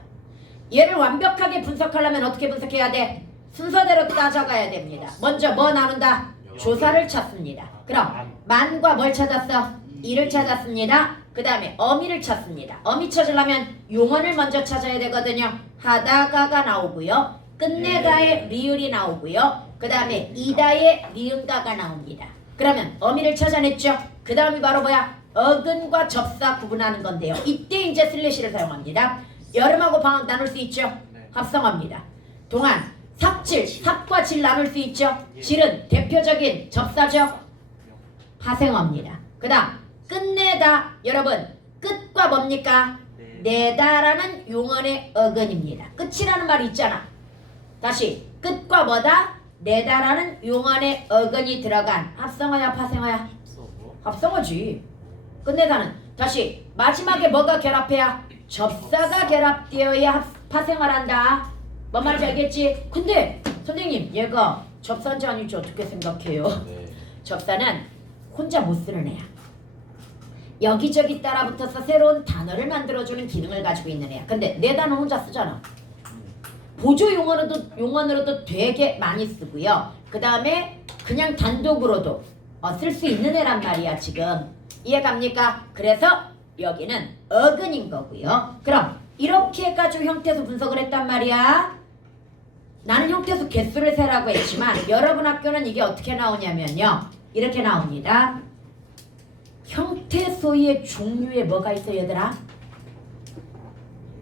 얘를 완벽하게 분석하려면 어떻게 분석해야 돼? 순서대로 따져가야 됩니다. 먼저 뭐 나눈다? 조사를 찾습니다. 그럼 만과 뭘 찾았어? 이를 찾았습니다. 그 다음에 어미를 찾습니다. 어미 찾으려면 용언을 먼저 찾아야 되거든요. 하다가가 나오고요. 끝내다의 리을이 나오고요. 그 다음에 이다의 리은가가 나옵니다. 그러면 어미를 찾아냈죠. 그 다음이 바로 뭐야? 어근과 접사 구분하는 건데요. 이때 이제 슬래시를 사용합니다. 여름하고 방학 나눌 수 있죠. 네. 합성합니다. 동안 삽질, 삽과 질 나눌 수 있죠. 예. 질은 대표적인 접사죠. 파생어입니다. 그 다음 끝내다. 여러분 끝과 뭡니까? 내다라는 용언의 어근입니다. 끝이라는 말이 있잖아. 다시 끝과 뭐다? 내다라는 용언의 어근이 들어간 합성어야 파생어야? 합성어지. 끝내다는 다시 마지막에 뭐가 결합해야? 접사가 결합되어야 파생어란다. 뭔 말인지 알겠지? 근데 선생님 얘가 접사인지 아닌지 어떻게 생각해요? 네. 접사는 혼자 못 쓰는 애야. 여기저기 따라붙어서 새로운 단어를 만들어주는 기능을 가지고 있는 애야. 근데 내 단어 혼자 쓰잖아. 보조 용어로도 되게 많이 쓰고요. 그 다음에 그냥 단독으로도 쓸 수 있는 애란 말이야 지금. 이해갑니까? 그래서 여기는 어근인 거고요. 그럼 이렇게 해가지고 형태수 분석을 했단 말이야. 나는 형태수 개수를 세라고 했지만 여러분 학교는 이게 어떻게 나오냐면요. 이렇게 나옵니다. 형태소의 종류에 뭐가 있어 얘들아?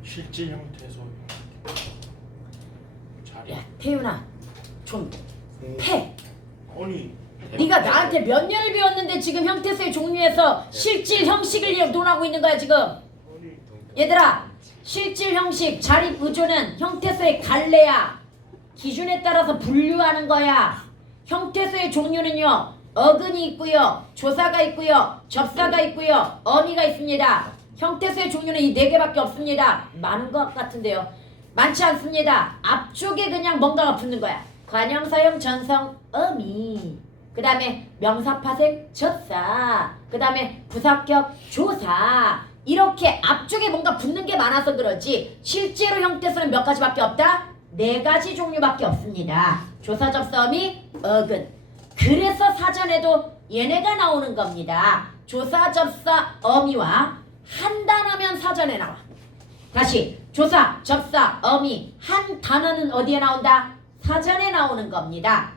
실질 형태소. 자리. 야 태윤아 좀 패. 아니. 네가 나한테 몇 년을 배웠는데 지금 형태소의 종류에서 실질 형식을 논하고 있는 거야 지금. 아니. 얘들아 실질 형식 자립 구조는 형태소의 갈래야. 기준에 따라서 분류하는 거야. 형태소의 종류는요. 어근이 있고요. 조사가 있고요. 접사가 있고요. 어미가 있습니다. 형태소의 종류는 이 4개밖에 없습니다. 많은 것 같은데요. 많지 않습니다. 앞쪽에 그냥 뭔가가 붙는 거야. 관형사형 전성 어미. 그 다음에 명사파생 접사, 그 다음에 부사격 조사, 이렇게 앞쪽에 뭔가 붙는 게 많아서 그렇지 실제로 형태수는 몇 가지밖에 없다? 4가지 종류밖에 없습니다. 조사, 접사, 어미, 어근. 그래서 사전에도 얘네가 나오는 겁니다. 조사, 접사, 어미와 한 단어면 사전에 나와. 다시 조사, 접사, 어미 한 단어는 어디에 나온다? 사전에 나오는 겁니다.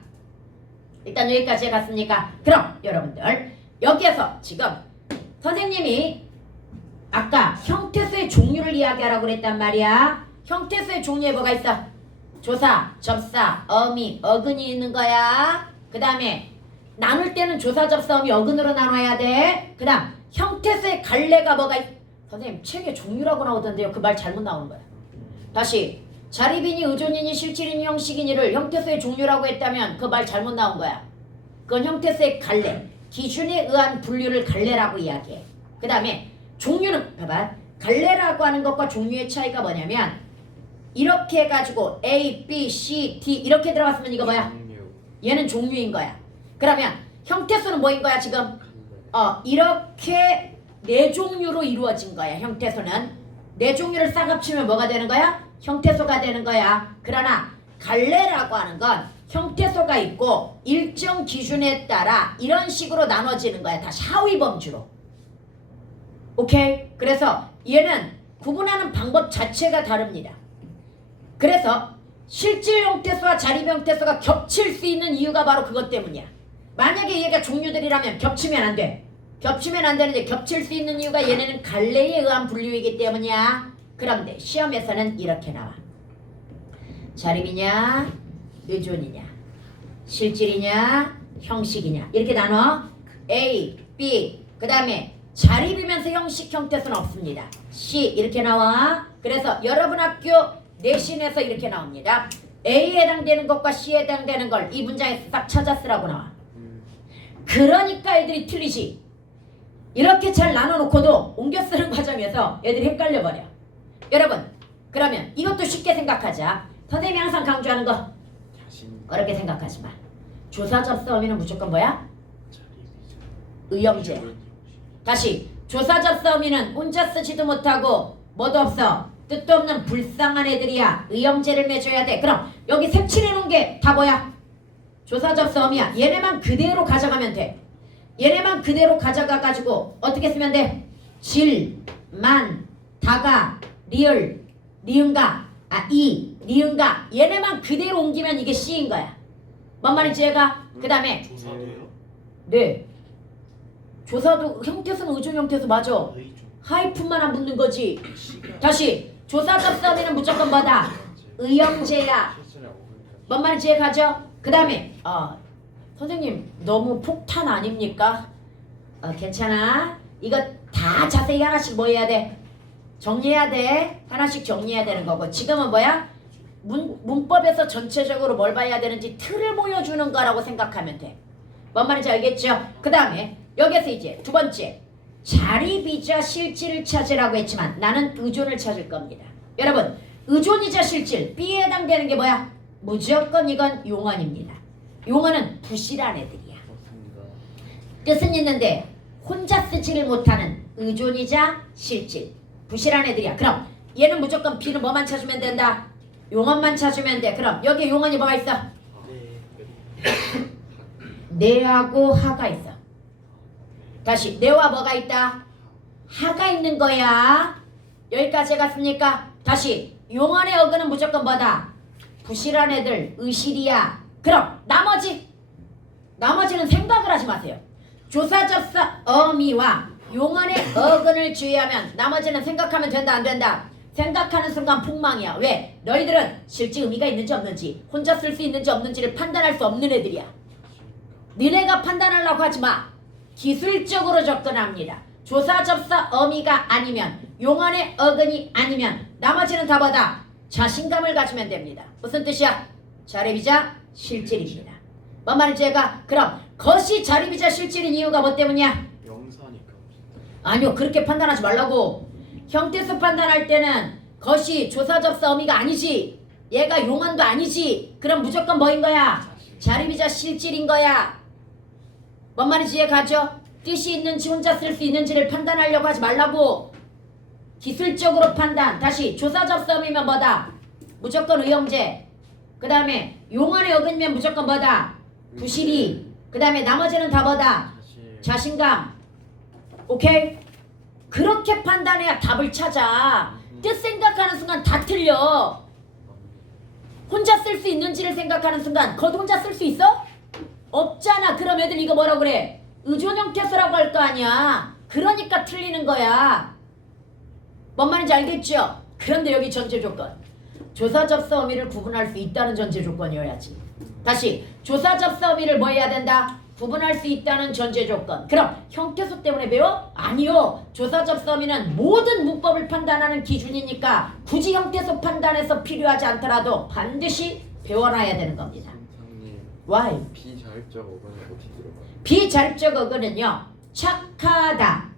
일단 여기까지 해갔습니까? 그럼 여러분들 여기에서 지금 선생님이 아까 형태수의 종류를 이야기하라고 그랬단 말이야. 형태수의 종류에 뭐가 있어? 조사, 접사, 어미, 어근이 있는 거야. 그 다음에 나눌 때는 조사, 접사, 어미, 어근으로 나눠야 돼. 그 다음 형태수의 갈래가 뭐가 있... 선생님 책에 종류라고 나오던데요. 그 말 잘못 나온 거야. 다시 자립이니 의존이니 실질이니 형식이니를 형태수의 종류라고 했다면 그 말 잘못 나온 거야. 그건 형태수의 갈래, 기준에 의한 분류를 갈래라고 이야기해. 그 다음에 종류는 봐봐. 갈래라고 하는 것과 종류의 차이가 뭐냐면 이렇게 해가지고 A, B, C, D 이렇게 들어갔으면 이거 뭐야? 종류. 얘는 종류인 거야. 그러면 형태수는 뭐인 거야 지금? 이렇게 4종류로 이루어진 거야. 형태수는 4종류를 싹 합치면 뭐가 되는 거야? 형태수가 되는 거야. 그러나 갈래라고 하는 건 형태수가 있고 일정 기준에 따라 이런 식으로 나눠지는 거야. 다 하위 범주로. 오케이? 그래서 얘는 구분하는 방법 자체가 다릅니다. 그래서 실질 형태수와 자립 형태수가 겹칠 수 있는 이유가 바로 그것 때문이야. 만약에 얘가 종류들이라면 겹치면 안 돼. 겹치면 안 되는데 겹칠 수 있는 이유가 얘네는 갈래에 의한 분류이기 때문이야. 그런데 시험에서는 이렇게 나와. 자립이냐 의존이냐 실질이냐 형식이냐 이렇게 나눠. A, B 그 다음에 자립이면서 형식 형태수는 없습니다. C 이렇게 나와. 그래서 여러분 학교 내신에서 이렇게 나옵니다. A에 해당되는 것과 C에 해당되는 걸 이 문장에서 딱 찾아 쓰라고 나와. 그러니까 애들이 틀리지. 이렇게 잘 나눠놓고도 옮겨 쓰는 과정에서 애들이 헷갈려버려. 여러분 그러면 이것도 쉽게 생각하자. 선생님이 항상 강조하는 거 자신. 어렵게 생각하지 마. 조사, 접사, 어미는 무조건 뭐야? 의형제. 다시 조사, 접사, 어미는 혼자 쓰지도 못하고 뭐도 없어. 뜻도 없는 불쌍한 애들이야. 의형제를 맺어야 돼. 그럼 여기 색칠해놓은 게 다 뭐야? 조사, 접사, 어미야. 얘네만 그대로 가져가면 돼. 얘네만 그대로 가져가가지고 어떻게 쓰면 돼? 질, 만, 다가, 리을, 리은가, 이, 리은가 얘네만 그대로 옮기면 이게 C인 거야. 뭔 말인지 얘가? 그 다음에 조사도요? 네 조사도 형태수는 의존 형태수 맞아. 의존. 하이픈만 안 붙는 거지. 시가 다시 조사, 접사, 어미는 무조건 뭐다? 의형제야. 실질이 어근까지. 뭔 말인지 이해가죠? 그 다음에 선생님 너무 폭탄 아닙니까? 괜찮아. 이거 다 자세히 하나씩 뭐 해야 돼? 정리해야 돼. 하나씩 정리해야 되는 거고 지금은 뭐야? 문법에서 전체적으로 뭘 봐야 되는지 틀을 보여주는 거라고 생각하면 돼. 뭔 말인지 알겠죠? 그 다음에 여기서 이제 두 번째 자립이자 실질을 찾으라고 했지만 나는 의존을 찾을 겁니다. 여러분 의존이자 실질 B에 해당되는 게 뭐야? 무조건 이건 용언입니다. 용언은 부실한 애들이야. 그렇습니다. 뜻은 있는데 혼자 쓰지를 못하는 의존이자 실질 부실한 애들이야. 그럼 얘는 무조건 B는 뭐만 찾으면 된다? 용언만 찾으면 돼. 그럼 여기 용언이 뭐가 있어? 내하고 하가 있어. 다시 내와 뭐가 있다? 하가 있는 거야. 여기까지 갔습니까? 다시 용언의 어근은 무조건 뭐다? 부실한 애들 의실이야. 그럼 나머지는 생각을 하지 마세요. 조사, 접사, 어미와 용언의 어근을 주의하면 나머지는 생각하면 된다 안 된다? 생각하는 순간 폭망이야. 왜? 너희들은 실제 의미가 있는지 없는지 혼자 쓸 수 있는지 없는지를 판단할 수 없는 애들이야. 니네가 판단하려고 하지 마. 기술적으로 접근합니다. 조사, 접사, 어미가 아니면 용언의 어근이 아니면 나머지는 다 뭐다? 자신감을 가지면 됩니다. 무슨 뜻이야? 자립이자 실질입니다. 뭔 말인지 얘가? 그럼 것이 자립이자 실질인 이유가 뭐 때문이야? 영사니까. 아니요 그렇게 판단하지 말라고. 형태수 판단할 때는 것이 조사, 접사, 어미가 아니지 얘가 용언도 아니지 그럼 무조건 뭐인 거야? 자립이자 실질인 거야. 뭔 말인지 이해가죠? 뜻이 있는지 혼자 쓸 수 있는지를 판단하려고 하지 말라고. 기술적으로 판단. 다시 조사 접수음이면 뭐다? 무조건 의형제. 그 다음에 용언에 어긋면 무조건 뭐다? 부실이. 그 다음에 나머지는 다 뭐다? 사실 자신감. 오케이? 그렇게 판단해야 답을 찾아. 뜻 생각하는 순간 다 틀려. 혼자 쓸 수 있는지를 생각하는 순간 거기 혼자 쓸 수 있어? 없잖아. 그럼 애들 이거 뭐라고 그래? 의존 형태수라고 할 거 아니야. 그러니까 틀리는 거야. 뭔 말인지 알겠죠? 그런데 여기 전제 조건. 조사 접수 어미를 구분할 수 있다는 전제 조건이어야지. 다시 조사 접수 어미를 뭐 해야 된다? 구분할 수 있다는 전제 조건. 그럼 형태수 때문에 배워? 아니요. 조사 접수 어미는 모든 문법을 판단하는 기준이니까 굳이 형태수 판단해서 필요하지 않더라도 반드시 배워놔야 되는 겁니다. 선생님 Why? 비자립적 어근은 어떻게 들어가요? 비자립적 어근은요. 착하다.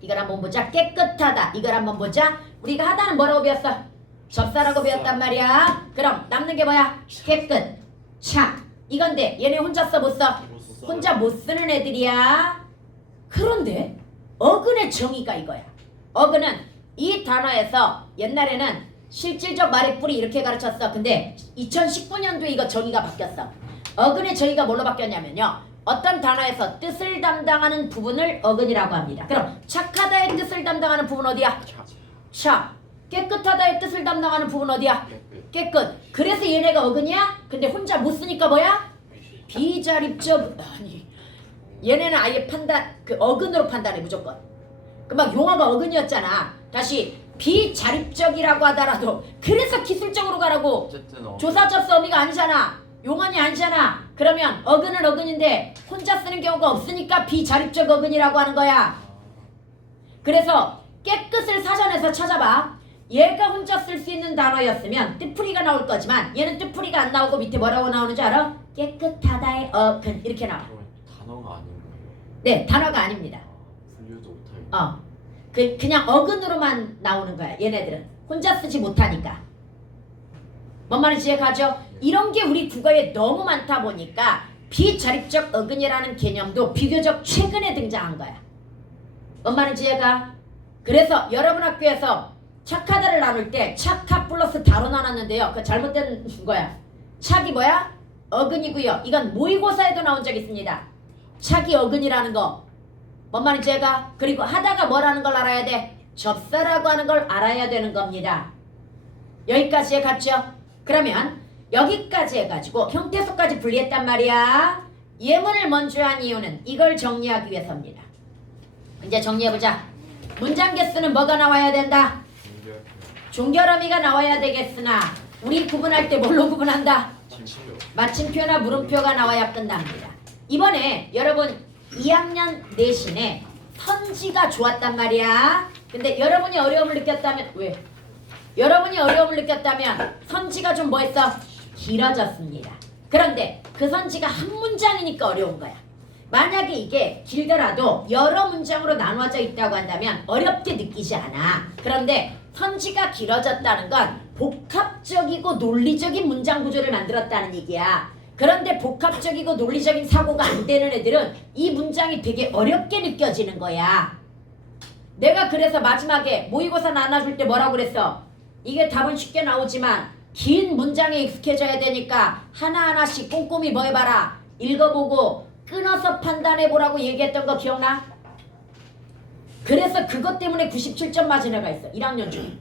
이걸 한번 보자. 깨끗하다. 이걸 한번 보자. 우리가 하다는 뭐라고 배웠어? 접사라고 배웠단 말이야. 그럼 남는 게 뭐야? 깨끗, 착. 이건데 얘네 혼자 써 못 써? 혼자 못 쓰는 애들이야. 그런데 어근의 정의가 이거야. 어근은 이 단어에서 옛날에는 실질적 말의 뿌리 이렇게 가르쳤어. 근데 2019년도에 이거 정의가 바뀌었어. 어근의 정의가 뭘로 바뀌었냐면요. 어떤 단어에서 뜻을 담당하는 부분을 어근이라고 합니다. 그럼 착하다의 뜻을 담당하는 부분 어디야? 착. 깨끗하다의 뜻을 담당하는 부분 어디야? 깨끗. 그래서 얘네가 어근이야? 근데 혼자 못 쓰니까 뭐야? 비자립적. 아니 얘네는 아예 판단 그 어근으로 판단해 무조건. 그 막 용어가 어근이었잖아. 다시 비자립적이라고 하더라도 그래서 기술적으로 가라고. 어쨌든 조사적 서미가 아니잖아. 용언이 아니잖아. 그러면 어근은 어근인데 혼자 쓰는 경우가 없으니까 비자립적 어근이라고 하는 거야. 그래서 깨끗을 사전에서 찾아봐. 얘가 혼자 쓸 수 있는 단어였으면 뜻풀이가 나올 거지만 얘는 뜻풀이가 안 나오고 밑에 뭐라고 나오는지 알아? 깨끗하다의 어근 이렇게 나와. 단어가 아닌 거예요. 네, 단어가 아닙니다. 분류도 못하요. 그냥 어근으로만 나오는 거야. 얘네들은 혼자 쓰지 못하니까. 뭔 말인지 이해가죠? 이런 게 우리 국어에 너무 많다 보니까 비자립적 어근이라는 개념도 비교적 최근에 등장한 거야. 뭔 말인지 이해가? 그래서 여러분 학교에서 착하다를 나눌 때 착하 플러스 다로 나눴는데요. 그거 잘못된 거야. 착이 뭐야? 어근이고요. 이건 모의고사에도 나온 적 있습니다. 착이 어근이라는 거. 뭔 말인지 이해가? 그리고 하다가 뭐라는 걸 알아야 돼? 접사라고 하는 걸 알아야 되는 겁니다. 여기까지 해갔죠? 그러면 여기까지 해가지고 형태수까지 분리했단 말이야. 예문을 먼저 한 이유는 이걸 정리하기 위해서입니다. 이제 정리해보자. 문장 개수는 뭐가 나와야 된다? 종결어미가 나와야 되겠으나 우리 구분할 때 뭘로 구분한다? 마침표나 물음표가 나와야 끝납니다. 이번에 여러분 2학년 내신에 선지가 좋았단 말이야. 근데 여러분이 어려움을 느꼈다면 왜? 여러분이 어려움을 느꼈다면 선지가 좀 뭐했어? 길어졌습니다. 그런데 그 선지가 한 문장이니까 어려운 거야. 만약에 이게 길더라도 여러 문장으로 나눠져 있다고 한다면 어렵게 느끼지 않아. 그런데 선지가 길어졌다는 건 복합적이고 논리적인 문장 구조를 만들었다는 얘기야. 그런데 복합적이고 논리적인 사고가 안 되는 애들은 이 문장이 되게 어렵게 느껴지는 거야. 내가 그래서 마지막에 모의고사 나눠줄 때 뭐라고 그랬어? 이게 답은 쉽게 나오지만 긴 문장에 익숙해져야 되니까 하나하나씩 꼼꼼히 뭐 해봐라. 읽어보고 끊어서 판단해보라고 얘기했던 거 기억나? 그래서 그것 때문에 97점 맞은 애가 있어. 1학년 중에.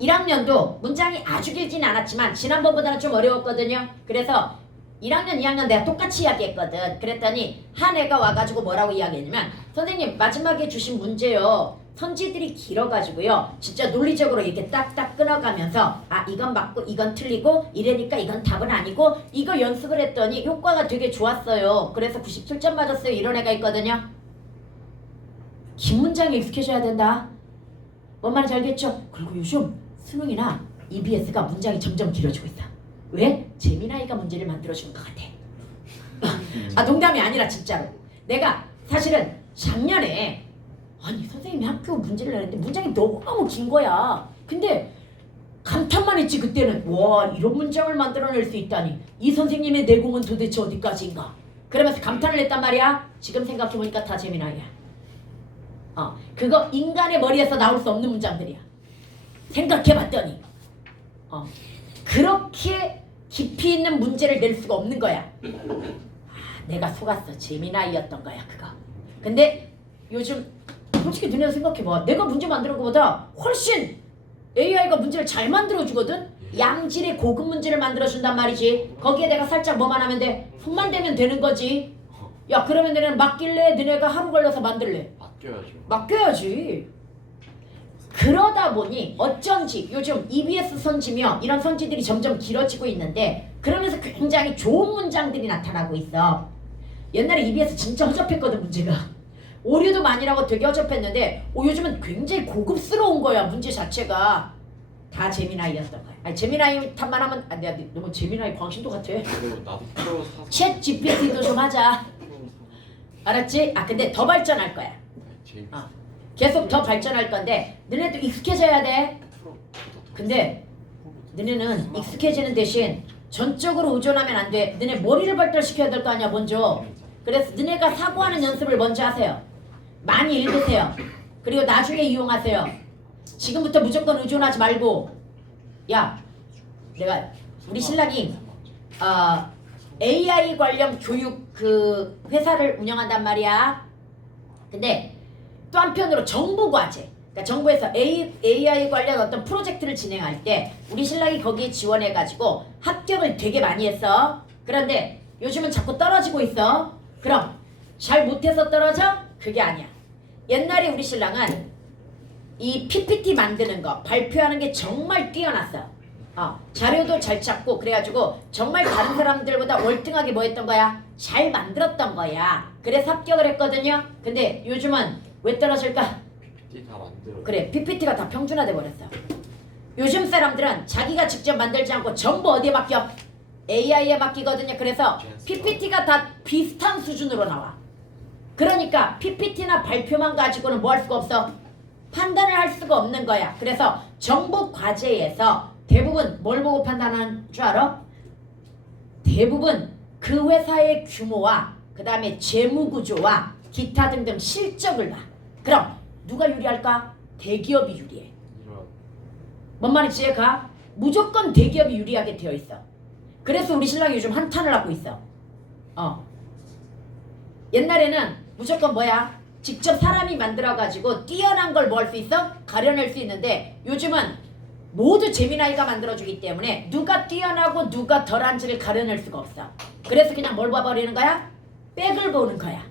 1학년도 문장이 아주 길진 않았지만 지난번보다는 좀 어려웠거든요. 그래서 1학년, 2학년 내가 똑같이 이야기했거든. 그랬더니 한 애가 와가지고 뭐라고 이야기했냐면 선생님 마지막에 주신 문제요. 선지들이 길어가지고요. 진짜 논리적으로 이렇게 딱딱 끊어가면서 아 이건 맞고 이건 틀리고 이러니까 이건 답은 아니고 이거 연습을 했더니 효과가 되게 좋았어요. 그래서 97점 맞았어요. 이런 애가 있거든요. 긴 문장에 익숙해져야 된다. 뭔 말인지 알겠죠? 그리고 요즘 수능이나 EBS가 문장이 점점 길어지고 있어. 왜? 재미나이가 문제를 만들어주는 것 같아. 아 농담이 아니라 진짜로. 내가 사실은 작년에 아니 선생님이 학교 문제를 내는데 문장이 너무 긴 거야. 근데 감탄만 했지 그때는. 와 이런 문장을 만들어낼 수 있다니. 이 선생님의 내공은 도대체 어디까지인가. 그러면서 감탄을 했단 말이야. 지금 생각해보니까 다 재미나이야. 그거 인간의 머리에서 나올 수 없는 문장들이야. 생각해봤더니 그렇게 깊이 있는 문제를 낼 수가 없는 거야. 내가 속았어. 재미나이였던 거야 그거. 근데 요즘 솔직히 너네가 생각해봐. 내가 문제 만드는 것보다 훨씬 AI가 문제를 잘 만들어주거든. 양질의 고급 문제를 만들어준단 말이지. 거기에 내가 살짝 뭐만 하면 돼? 손만 대면 되는 거지. 야 그러면 너네는 맡길래? 너네가 하루 걸려서 만들래? 맡겨야죠. 맡겨야지. 그러다 보니 어쩐지 요즘 EBS 선지며 이런 선지들이 점점 길어지고 있는데 그러면서 굉장히 좋은 문장들이 나타나고 있어. 옛날에 EBS 진짜 허접했거든 문제가. 오류도 많이 나고 되게 허접했는데 요즘은 굉장히 고급스러운 거야. 문제 자체가 다 재미나이였던 거야. 아니 재미나이 탓만 하면 내가 너무 재미나이 광신도 같아. 그리고 나도 프로 사서 챗 GPT도 좀 하자. 알았지? 근데 더 발전할 거야. 제일 계속 더 발전할 건데 너네도 익숙해져야 돼. 근데 너네는 익숙해지는 대신 전적으로 의존하면 안 돼. 너네 머리를 발달시켜야 될 거 아니야 먼저. 그래서 너네가 사고하는 연습을 먼저 하세요. 많이 읽으세요. 그리고 나중에 이용하세요. 지금부터 무조건 의존하지 말고. 야 내가 우리 신랑이 AI 관련 교육 그 회사를 운영한단 말이야. 근데 또 한편으로 정부 과제, 그러니까 정부에서 AI 관련 어떤 프로젝트를 진행할 때 우리 신랑이 거기에 지원해가지고 합격을 되게 많이 했어. 그런데 요즘은 자꾸 떨어지고 있어. 그럼 잘 못해서 떨어져? 그게 아니야. 옛날에 우리 신랑은 이 PPT 만드는 거, 발표하는 게 정말 뛰어났어. 자료도 잘 찾고 그래가지고 정말 다른 사람들보다 월등하게 뭐 했던 거야? 잘 만들었던 거야. 그래서 합격을 했거든요. 근데 요즘은 왜 떨어질까? PPT 다 만들어. 그래, PPT가 다 평준화돼 버렸어. 요즘 사람들은 자기가 직접 만들지 않고 전부 어디에 맡겨? AI에 맡기거든요. 그래서 PPT가 다 비슷한 수준으로 나와. 그러니까 PPT나 발표만 가지고는 뭐 할 수가 없어? 판단을 할 수가 없는 거야. 그래서 정부 과제에서 대부분 뭘 보고 판단하는 줄 알아? 대부분 그 회사의 규모와 그 다음에 재무 구조와 기타 등등 실적을 봐. 그럼 누가 유리할까? 대기업이 유리해. 이런 뭔 말인지 이해가? 무조건 대기업이 유리하게 되어 있어. 그래서 우리 신랑이 요즘 한탄을 하고 있어. 옛날에는 무조건 뭐야? 직접 사람이 만들어가지고 뛰어난 걸 뭐 할 수 있어? 가려낼 수 있는데 요즘은 모두 재미나이가 만들어주기 때문에 누가 뛰어나고 누가 덜한지를 가려낼 수가 없어. 그래서 그냥 뭘 봐버리는 거야? 백을 보는 거야.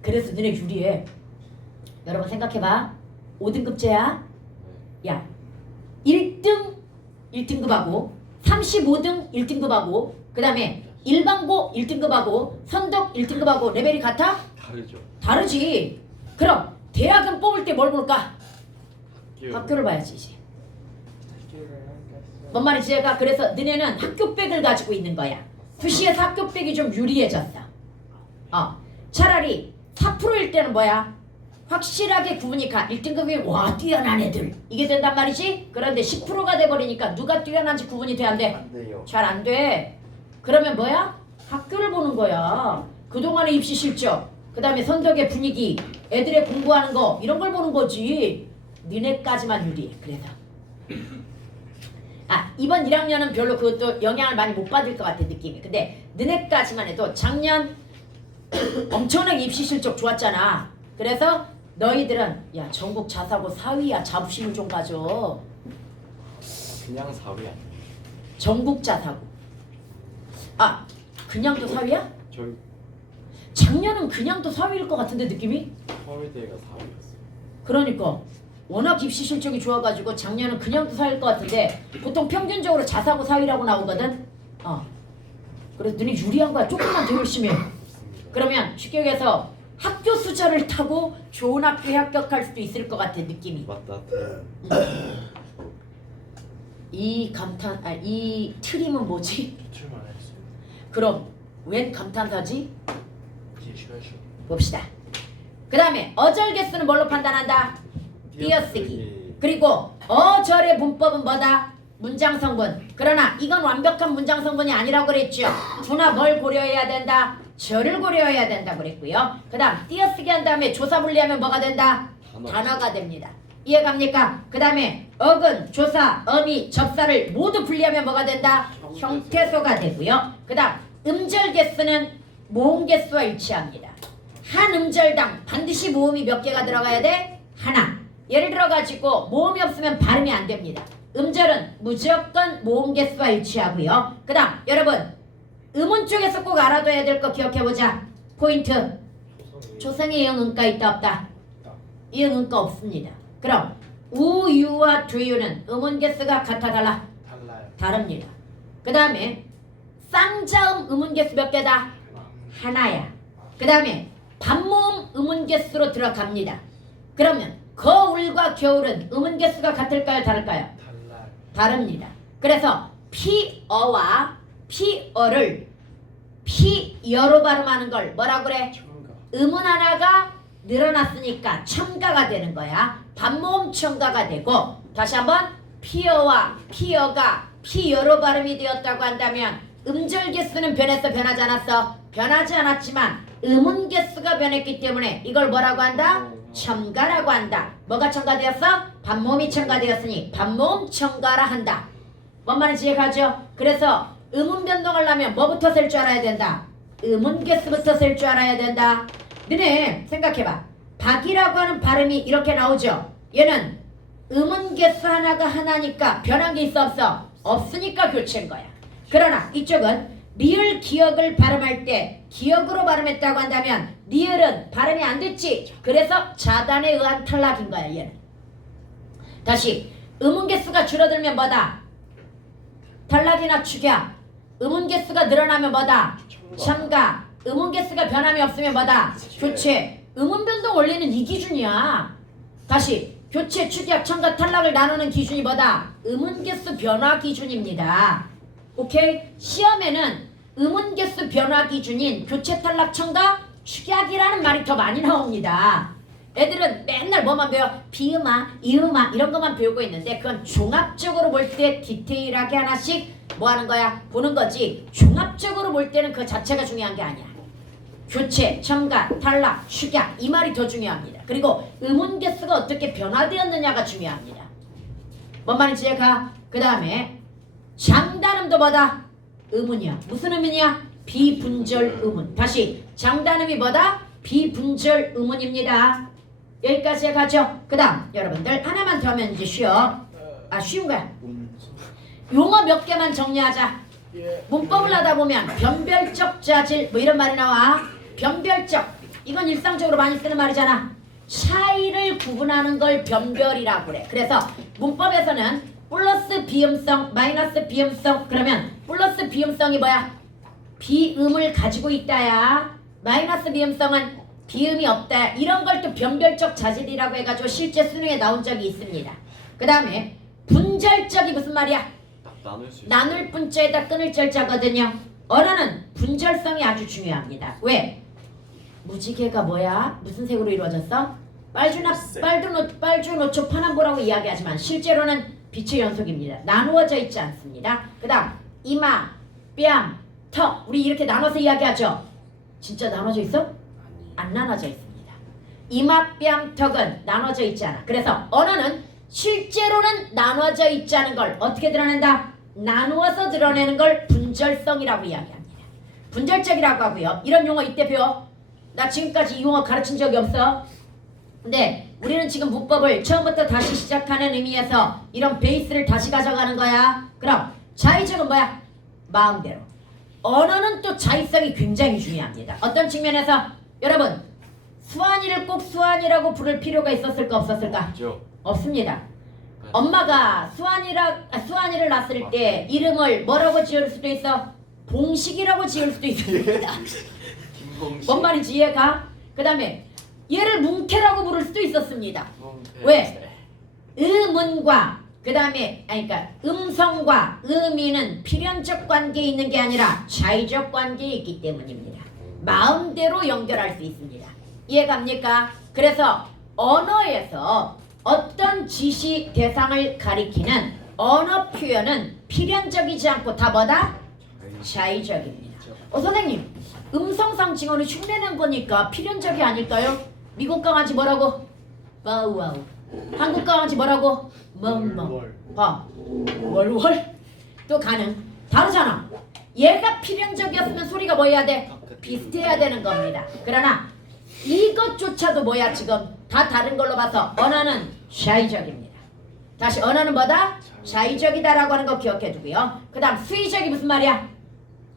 그래서 너네 유리해. 여러분 생각해봐. 5등급제야. 야 1등 1등급하고 35등 1등급하고 그 다음에 일반고 1등급하고 선덕 1등급하고 레벨이 같아? 다르죠. 다르지. 그럼 대학은 뽑을 때 뭘 볼까? 학교. 학교를 봐야지 이제. 뭔 말인지 얘가 그래서 너네는 학교백을 가지고 있는 거야. 수시에서 학교백이 좀 유리해졌어. 차라리 4%일 때는 뭐야? 확실하게 구분이 가. 1등급이 와 뛰어난 애들 이게 된단 말이지. 그런데 10%가 돼버리니까 누가 뛰어난지 구분이 돼 안 돼? 안 돼요. 잘 안 돼. 그러면 뭐야? 학교를 보는 거야. 그동안의 입시 실적, 그 다음에 선덕의 분위기, 애들의 공부하는 거 이런 걸 보는 거지. 니네까지만 유리해. 그래서 이번 1학년은 별로 그것도 영향을 많이 못 받을 것 같아 느낌이. 근데 너네까지만 해도 작년 엄청나게 입시 실적 좋았잖아. 그래서 너희들은 야 전국 자사고 4위야. 자부심을 좀 가져. 그냥 4위 아니에요. 전국 자사고. 그냥도 4위야? 저희 작년은 그냥도 4위일 것 같은데 느낌이? 서울대가 4위였어요. 그러니까 워낙 입시 실적이 좋아가지고 작년은 그냥도 4위일 것 같은데 보통 평균적으로 자사고 4위라고 나오거든. 그래서 너네 유리한 거야. 조금만 더 열심히 해. 그러면 쉽게 얘기해서 학교 수저를 타고 좋은 학교에 합격할 수도 있을 것 같아 느낌이. 맞다. 이 트림은 뭐지? 출만 했어요. 그럼 웬 감탄사지? 이제 쉬어야죠. 봅시다. 그 다음에 어절 개수는 뭘로 판단한다? 띄어쓰기. 그리고 어절의 문법은 뭐다? 문장 성분. 그러나 이건 완벽한 문장 성분이 아니라고 그랬죠. 두나 뭘 고려해야 된다? 절을 고려해야 된다고 그랬고요. 그 다음 띄어쓰기 한 다음에 조사 분리하면 뭐가 된다? 단어가 됩니다. 이해갑니까? 그 다음에 어근, 조사, 어미, 접사를 모두 분리하면 뭐가 된다? 형태소가 되고요. 그 다음 음절 개수는 모음 개수와 일치합니다. 한 음절당 반드시 모음이 몇 개가 들어가야 돼? 하나. 예를 들어 가지고 모음이 없으면 발음이 안 됩니다. 음절은 무조건 모음 개수와 일치하고요. 그 다음 여러분 음운 쪽에서 꼭 알아둬야 될 거 기억해보자. 포인트. 조성에 이응 응가 있다 없다? 이응 응가 없습니다. 그럼 우, 유와 두유는 음운 개수가 같아 달라? 달라요. 다릅니다. 그 다음에 쌍자음 음운 개수 몇 개다? 하나야. 그 다음에 반모음 음운 개수로 들어갑니다. 그러면 거울과 겨울은 음운 개수가 같을까요? 다를까요? 달라요. 다릅니다. 그래서 피어와 피어를 피여로 발음하는 걸 뭐라고 그래? 첨가. 음운 하나가 늘어났으니까 첨가가 되는 거야. 반모음 첨가가 되고 다시 한번 피어와 피어가 피여로 발음이 되었다고 한다면 음절 개수는 변했어? 변하지 않았어? 변하지 않았지만 음운 개수가 변했기 때문에 이걸 뭐라고 한다? 첨가라고 한다. 뭐가 첨가되었어? 반모음이 첨가되었으니 반모음 첨가라 한다. 뭔 말인지 이해가죠? 그래서 음운 변동을 하면 뭐부터 셀 줄 알아야 된다? 음운 개수부터 셀 줄 알아야 된다. 너네 생각해봐. 박이라고 하는 발음이 이렇게 나오죠? 얘는 음운 개수 하나가 하나니까 변한 게 있어 없어? 없으니까 교체인 거야. 그러나 이쪽은 리을 기억을 발음할 때 기억으로 발음했다고 한다면 리을은 발음이 안 됐지. 그래서 자단에 의한 탈락인 거야 얘는. 다시 음운 개수가 줄어들면 뭐다? 탈락이나 축약. 음운 개수가 늘어나면 뭐다? 첨가. 음운 개수가 변함이 없으면 뭐다? 교체. 음운 변동 원리는 이 기준이야. 다시 교체, 축약, 첨가, 탈락을 나누는 기준이 뭐다? 음운 개수 변화 기준입니다. 오케이? 시험에는 음운 개수 변화 기준인 교체, 탈락, 첨가, 축약이라는 말이 더 많이 나옵니다. 애들은 맨날 뭐만 배워? 비음아, 이음아 이런 것만 배우고 있는데 그건 종합적으로 볼 때 디테일하게 하나씩 뭐 하는 거야? 보는 거지. 종합적으로 볼 때는 그 자체가 중요한 게 아니야. 교체, 첨가, 탈락, 축약 이 말이 더 중요합니다. 그리고 음운 개수가 어떻게 변화되었느냐가 중요합니다. 뭔 말인지 이해가? 그 다음에 장단음도 뭐다? 음운이야. 무슨 음이냐? 비분절 음운. 다시 장단음이 뭐다? 비분절 음운입니다. 여기까지 가죠. 그 다음 여러분들 하나만 더 하면 이제 쉬워. 쉬운 거야. 용어 몇 개만 정리하자. 문법을 하다 보면 변별적 자질 뭐 이런 말이 나와. 변별적 이건 일상적으로 많이 쓰는 말이잖아. 차이를 구분하는 걸 변별이라고 그래. 그래서 문법에서는 플러스 비음성 마이너스 비음성 그러면 플러스 비음성이 뭐야? 비음을 가지고 있다야. 마이너스 비음성은 비음이 없다. 이런 걸 또 변별적 자질이라고 해가지고 실제 수능에 나온 적이 있습니다. 그 다음에 분절적이 무슨 말이야? 나눌 수 있어. 나눌 분자에다 끊을 절자거든요. 언어는 분절성이 아주 중요합니다. 왜? 무지개가 뭐야? 무슨 색으로 이루어졌어? 빨주노초 파남보라고 이야기하지만 실제로는 빛의 연속입니다. 나누어져 있지 않습니다. 그 다음 이마, 뺨, 턱 우리 이렇게 나눠서 이야기하죠. 진짜 나눠져 있어? 안 나눠져 있습니다. 이마, 뺨, 턱은 나눠져 있지 않아. 그래서 언어는 실제로는 나눠져 있지 않은 걸 어떻게 드러낸다? 나누어서 드러내는 걸 분절성이라고 이야기합니다. 분절적이라고 하고요. 이런 용어 이때 배워. 나 지금까지 이 용어 가르친 적이 없어. 근데 우리는 지금 문법을 처음부터 다시 시작하는 의미에서 이런 베이스를 다시 가져가는 거야. 그럼 자의적은 뭐야? 마음대로. 언어는 또 자의성이 굉장히 중요합니다. 어떤 측면에서 여러분 수환이를 꼭 수환이라고 부를 필요가 있었을까 없었을까? 없죠. 없습니다. 엄마가 수환이를 낳았을 때 이름을 뭐라고 지을 수도 있어? 봉식이라고 지을 수도 있습니다. 김봉식. 뭔 말인지 이해가? 그 다음에 얘를 뭉태라고 부를 수도 있었습니다. 김봉태. 왜? 음운과 그 다음에 그러니까 음성과 음이는 필연적 관계에 있는 게 아니라 자의적 관계에 있기 때문입니다. 마음대로 연결할 수 있습니다. 이해갑니까? 그래서 언어에서 어떤 지시 대상을 가리키는 언어 표현은 필연적이지 않고 다 뭐다? 자의적입니다. 선생님 음성상 증언을 흉내낸 거니까 필연적이 아닐까요? 미국 강아지 뭐라고? 바우와우. 한국 강아지 뭐라고? 멍멍. 봐. 월월. 또 가능. 다르잖아. 얘가 필연적이었으면 소리가 뭐 해야 돼? 비슷해야 되는 겁니다. 그러나 이것조차도 뭐야 지금 다 다른 걸로 봐서 언어는 자의적입니다. 다시 언어는 뭐다? 자의적이다라고 하는 거 기억해 두고요. 그 다음 수의적이 무슨 말이야?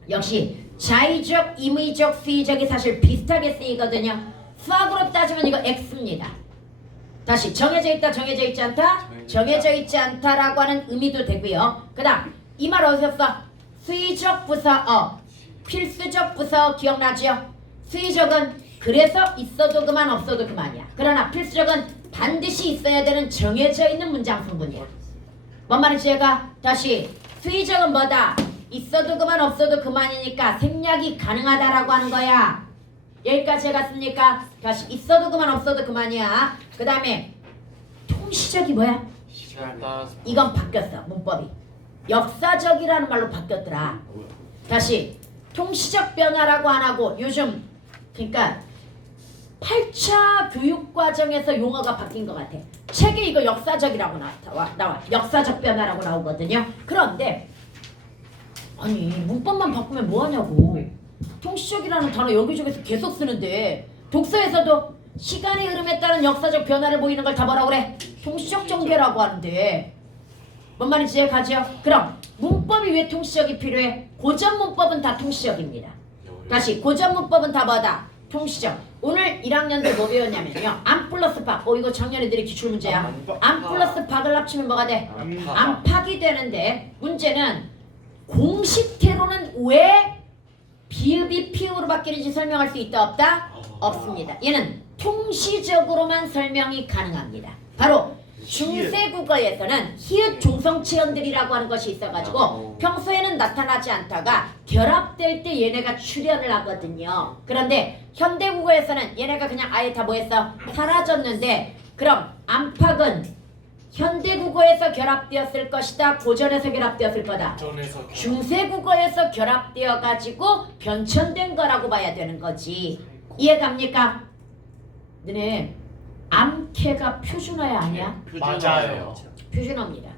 역시 자의적, 임의적, 수의적이 사실 비슷하게 쓰이거든요. 수학으로 따지면 이거 X입니다. 다시 정해져 있다, 정해져 있지 않다? 정해져 있지 않다라고 하는 의미도 되고요. 그 다음 이 말 어디서 써? 수의적 부사어, 필수적 부사어 기억나죠? 수의적은 그래서 있어도 그만 없어도 그만이야. 그러나 필수적은 반드시 있어야 되는 정해져 있는 문장 성분이야. 뭔 말인지 얘가 다시 수의적은 뭐다? 있어도 그만 없어도 그만이니까 생략이 가능하다라고 하는 거야. 여기까지 해갔습니까? 다시 있어도 그만 없어도 그만이야. 그 다음에 통시적이 뭐야? 시간에 따라서 이건 바뀌었어 문법이. 역사적이라는 말로 바뀌었더라. 다시 통시적 변화라고 안 하고 요즘 그러니까 8차 교육과정에서 용어가 바뀐 것 같아. 책에 이거 역사적이라고 나와. 역사적 변화라고 나오거든요. 그런데 아니 문법만 바꾸면 뭐하냐고. 통시적이라는 단어 여기저기서 계속 쓰는데 독서에서도 시간의 흐름에 따른 역사적 변화를 보이는 걸 다 뭐라고 그래? 통시적 전개라고 하는데 뭔 말인지 이해가죠? 그럼 문법이 왜 통시적이 필요해? 고전 문법은 다 통시적입니다. 다시 고전 문법은 다 뭐다? 통시적. 오늘 1학년들 뭐 배웠냐면요. 암 플러스 박. 이거 작년애들이 기출문제야. 암 플러스 박을 합치면 뭐가 돼? 암팍이 되는데 문제는 공식태로는 왜 비읍이 피읍으로 바뀌는지 설명할 수 있다 없다? 없습니다. 얘는 통시적으로만 설명이 가능합니다. 바로 중세국어에서는 히읗 종성체언들이라고 하는 것이 있어가지고 평소에는 나타나지 않다가 결합될 때 얘네가 출현을 하거든요. 그런데 현대국어에서는 얘네가 그냥 아예 다 뭐했어? 사라졌는데 그럼 암팍은 현대국어에서 결합되었을 것이다? 고전에서 결합되었을 거다? 중세국어에서 결합되어 가지고 변천된 거라고 봐야 되는 거지. 이해갑니까? 너네 암캐가 표준어야 아니야? 맞아요. 표준어입니다.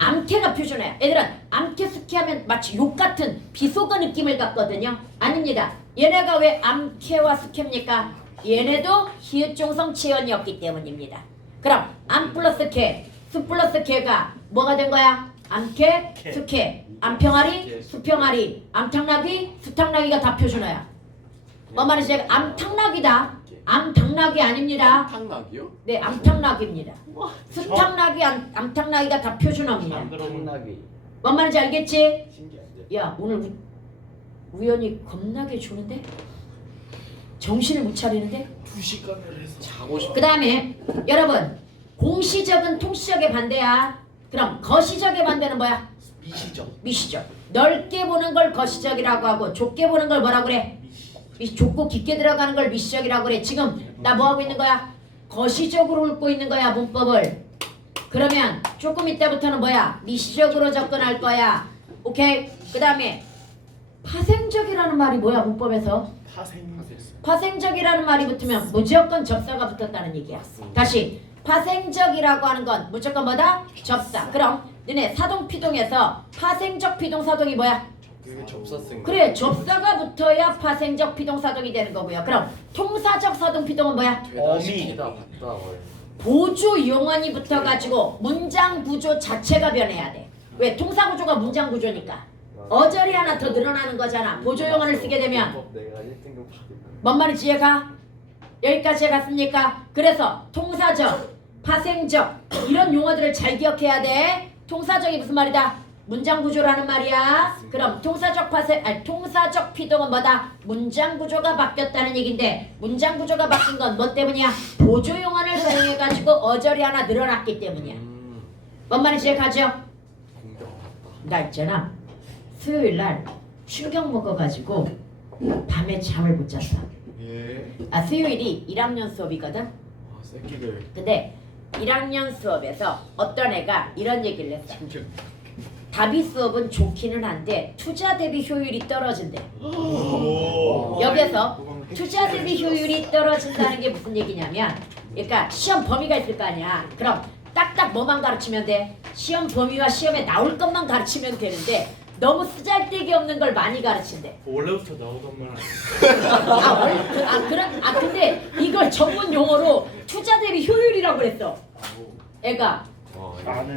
암캐가 표준어야. 얘들은 암캐 스키 하면 마치 욕 같은 비속어 느낌을 갖거든요. 아닙니다. 얘네가 왜 암캐와 스캐입니까? 얘네도 히읗종성 체언이었기 때문입니다. 그럼 암 플러스 캐, 수 플러스 캐가 뭐가 된 거야? 암캐, 수캐, 암평아리, 수평아리, 암탕나귀, 수탕나귀가 다 표준어야. 뭔 말인지 암탕나귀다. 암탕나귀 아닙니다. 탕락이요? 네, 암탕나귀입니다. 수탕나귀, 암탕나귀가 다 표준어입니다. 탕락이 뭔 말인지 알겠지? 신기한데. 야, 오늘 우연히 겁나게 주는데? 정신을 못 차리는데? 2시간을 해서 자고 싶. 그 다음에 여러분 공시적은 통시적의 반대야. 그럼 거시적의 반대는 뭐야? 미시죠. 미시적. 넓게 보는 걸 거시적이라고 하고 좁게 보는 걸 뭐라고 그래? 좁고 깊게 들어가는 걸 미시적이라고 그래. 지금 나 뭐 하고 있는 거야? 거시적으로 훑고 있는 거야 문법을. 그러면 조금 이따부터는 뭐야? 미시적으로 접근할 거야. 오케이? 그 다음에 파생적이라는 말이 뭐야 문법에서? 파생적이라는 말이 붙으면 무조건 접사가 붙었다는 얘기야. 다시 파생적이라고 하는 건 무조건 뭐다? 접사. 그럼 너네 사동피동에서 파생적 피동사동이 뭐야? 그게 접사생. 그래, 접사가 붙어야 파생적 피동사동이 되는 거고요. 그럼 통사적 사동피동은 뭐야? 되다 시키다 봤다. 보조 용언이 붙어가지고 문장 구조 자체가 변해야 돼. 왜? 통사 구조가 문장 구조니까. 어절이 하나 더 늘어나는 거잖아. 보조 용언을 쓰게 되면. 내가 1등급 뭔 말인지 이해가? 여기까지 해갔습니까? 그래서 통사적, 파생적 이런 용어들을 잘 기억해야 돼. 통사적이 무슨 말이다? 문장 구조라는 말이야. 그럼 통사적 통사적 피동은 뭐다? 문장 구조가 바뀌었다는 얘긴데 문장 구조가 바뀐 건 뭐 때문이야? 보조 용어를 사용해가지고 어절이 하나 늘어났기 때문이야. 뭔 말인지 이해가죠? 나 있잖아. 수요일 날 충격 먹어가지고 밤에 잠을 못 잤어. 예. 수요일이 1학년 수업이거든. 아 새끼들. 근데 1학년 수업에서 어떤 애가 이런 얘기를 했어. 답이 수업은 좋기는 한데 투자 대비 효율이 떨어진대. 오. 여기서 투자 대비 효율이 떨어진다는 게 무슨 얘기냐면, 그러니까 시험 범위가 있을 거 아니야. 그럼 딱딱 뭐만 가르치면 돼? 시험 범위와 시험에 나올 것만 가르치면 되는데 너무 쓰잘데기 없는 걸 많이 가르친대. 원래부터 나오던 말 아니야? 근데 이걸 전문 용어로 투자 대비 효율이라고 그랬어. 애가. 나는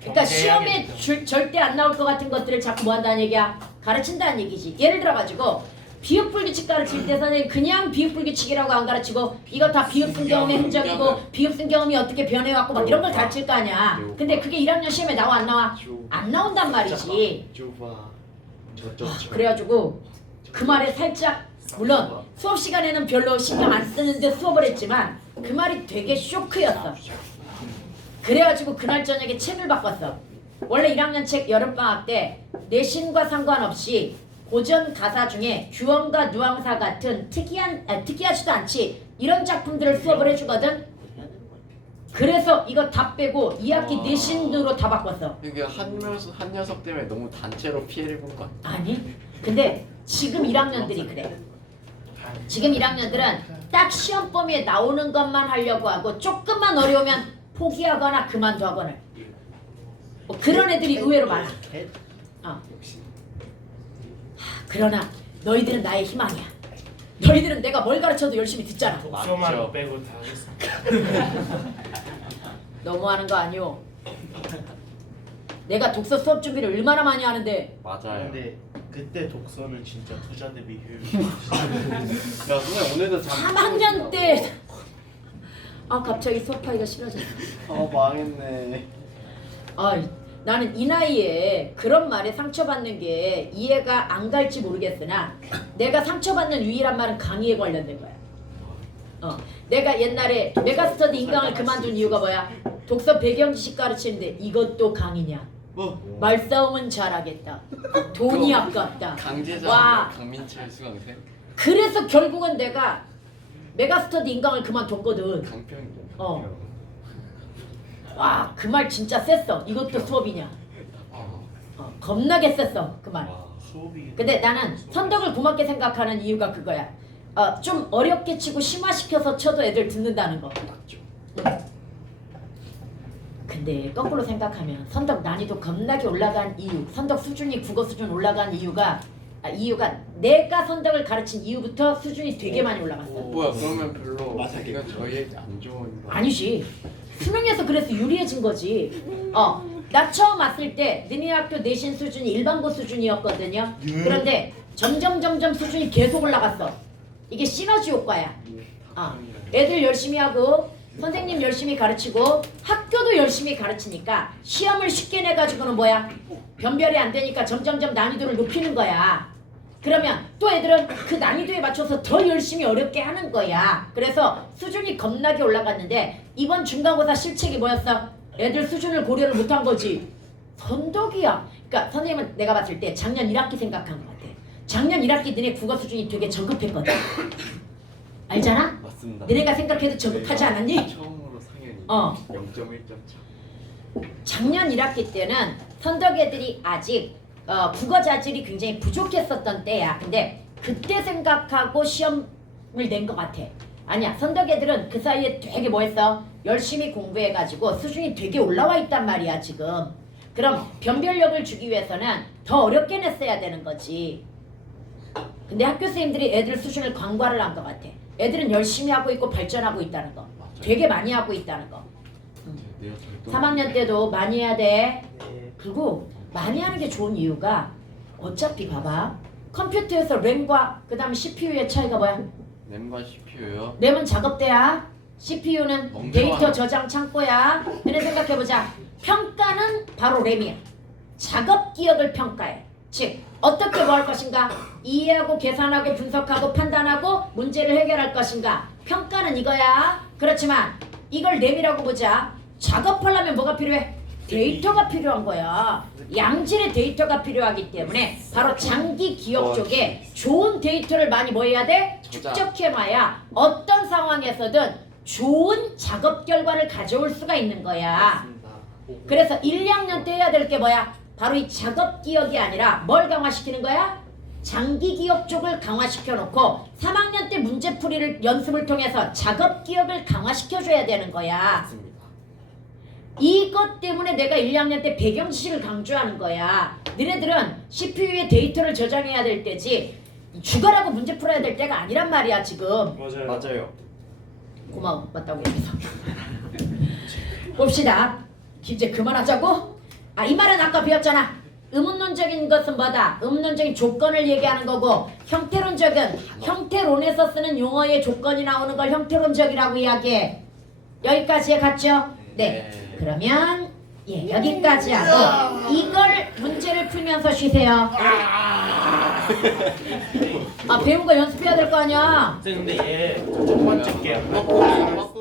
그러니까 시험에 절대 안 나올 것 같은 것들을 자꾸 뭐 한다는 얘기야? 가르친다는 얘기지. 예를 들어가지고 비읍불규칙 가르칠 때 선생님 그냥 비읍불규칙이라고 안 가르치고 이거 다 비읍승 경험의 흔적이고 비읍승 경험이 어떻게 변해왔고 막 이런 걸 가르칠 거 아니야. 근데 그게 1학년 시험에 나와 안 나와? 안 나온단 말이지. 그래가지고 그 말에 살짝, 물론 수업 시간에는 별로 신경 안 쓰는데 수업을 했지만 그 말이 되게 쇼크였어. 그래가지고 그날 저녁에 책을 바꿨어. 원래 1학년 책 여름방학 때 내신과 상관없이 고전 가사 중에 주어과 누앙사 같은 특이하지도 않지 이런 작품들을 수업을 해주거든. 그래서 이거 다 빼고 2학기 내신으로 다 바꿨어. 이게 한 녀석 때문에 너무 단체로 피해를 본 거 아니야? 아니, 근데 지금 1학년들이 그래. 지금 1학년들은 딱 시험 범위에 나오는 것만 하려고 하고 조금만 어려우면 포기하거나 그만두거나 뭐 그런 애들이 의외로 많아. 그러나 너희들은 나의 희망이야. 너희들은 내가 뭘 가르쳐도 열심히 듣잖아. 독서만 빼고 다 하겠습니다. 너무하는 거 아니오? 내가 독서 수업 준비를 얼마나 많이 하는데. 맞아요. 근데 그때 독서는 진짜 투자 대비 효율. 야 선생님 오늘도 3학년 때. 갑자기 수업하기가 싫어졌어. 망했네. 나는 이 나이에 그런 말에 상처받는 게 이해가 안 갈지 모르겠으나 내가 상처받는 유일한 말은 강의에 관련된 거야. 내가 옛날에 메가스터디 인강을 그만둔 이유가 뭐야? 독서 배경 지식 가르치는데 이것도 강의냐? 말싸움은 잘하겠다. 돈이 아깝다. 강제자 강민철 수강생. 그래서 결국은 내가 메가스터디 인강을 그만뒀거든. 강평이죠. 와, 그 말 진짜 셌어. 이것도 수업이냐? 겁나게 셌어 그 말. 수업이. 근데 나는 선덕을 고맙게 생각하는 이유가 그거야. 좀 어렵게 치고 심화시켜서 쳐도 애들 듣는다는 거. 근데 거꾸로 생각하면 선덕 난이도 겁나게 올라간 이유, 선덕 수준이 국어 수준 올라간 이유가 내가 선덕을 가르친 이후부터 수준이 되게 많이 올라갔어. 뭐야 그러면 별로 맞아. 이건 저희에게 안 좋은 거 아니지. 수능에서 그래서 유리해진 거지. 나 처음 왔을 때 너네 학교 내신 수준이 일반고 수준이었거든요. 그런데 점점 수준이 계속 올라갔어. 이게 시너지 효과야. 애들 열심히 하고 선생님 열심히 가르치고 학교도 열심히 가르치니까 시험을 쉽게 내가지고는 뭐야? 변별이 안 되니까 점점 난이도를 높이는 거야. 그러면 또 애들은 그 난이도에 맞춰서 더 열심히 어렵게 하는 거야. 그래서 수준이 겁나게 올라갔는데 이번 중간고사 실책이 뭐였어? 애들 수준을 고려를 못한 거지. 선덕이야. 그러니까 선생님은 내가 봤을 때 작년 1학기 생각한 것 같아. 작년 1학기 너네 국어 수준이 되게 저급했거든. 알잖아? 맞습니다. 너네가 생각해도 저급하지 않았니? 처음으로 상현이 0.1점 차. 작년 1학기 때는 선덕 애들이 아직 국어 자질이 굉장히 부족했었던 때야. 근데 그때 생각하고 시험을 낸 것 같아. 아니야. 선덕 애들은 그 사이에 되게 뭐 했어? 열심히 공부해가지고 수준이 되게 올라와 있단 말이야 지금. 그럼 변별력을 주기 위해서는 더 어렵게 냈어야 되는 거지. 근데 학교 선생님들이 애들 수준을 간과를 한 것 같아. 애들은 열심히 하고 있고 발전하고 있다는 거. 되게 많이 하고 있다는 거. 3학년 때도 많이 해야 돼. 그리고 많이 하는 게 좋은 이유가 어차피 봐봐. 컴퓨터에서 램과 그 다음 CPU의 차이가 뭐야? 램과 CPU요? 램은 작업대야. CPU는 멍청한. 데이터 저장 창고야. 너네 생각해보자. 평가는 바로 램이야. 작업 기억을 평가해. 즉 어떻게 뭐 할 것인가? 이해하고 계산하고 분석하고 판단하고 문제를 해결할 것인가? 평가는 이거야. 그렇지만 이걸 램이라고 보자. 작업하려면 뭐가 필요해? 데이터가 필요한 거야. 양질의 데이터가 필요하기 때문에 바로 장기 기억 쪽에 좋은 데이터를 많이 뭐 해야 돼? 축적해놔야 어떤 상황에서든 좋은 작업 결과를 가져올 수가 있는 거야. 그래서 1, 2학년 때 해야 될 게 뭐야? 바로 이 작업 기억이 아니라 뭘 강화시키는 거야? 장기 기억 쪽을 강화시켜 놓고 3학년 때 문제풀이를 연습을 통해서 작업 기억을 강화시켜 줘야 되는 거야. 맞습니다. 이것 때문에 내가 1, 2학년 때 배경 지식을 강조하는 거야. 너네들은 CPU에 데이터를 저장해야 될 때지 죽어라고 문제 풀어야 될 때가 아니란 말이야 지금. 맞아요. 맞아요. 고마워 맞다고 얘기해서. 봅시다. 이제 그만하자고? 아, 이 말은 아까 배웠잖아. 의문론적인 것은 뭐다? 의문론적인 조건을 얘기하는 거고 형태론적은 형태론에서 쓰는 용어의 조건이 나오는 걸 형태론적이라고 이야기해. 여기까지 갔죠? 네. 그러면 여기까지 하고 이걸 문제를 풀면서 쉬세요. 배운 거 연습해야 될 거 아니야. 근데 얘 첫 번째 게 뻐꾸기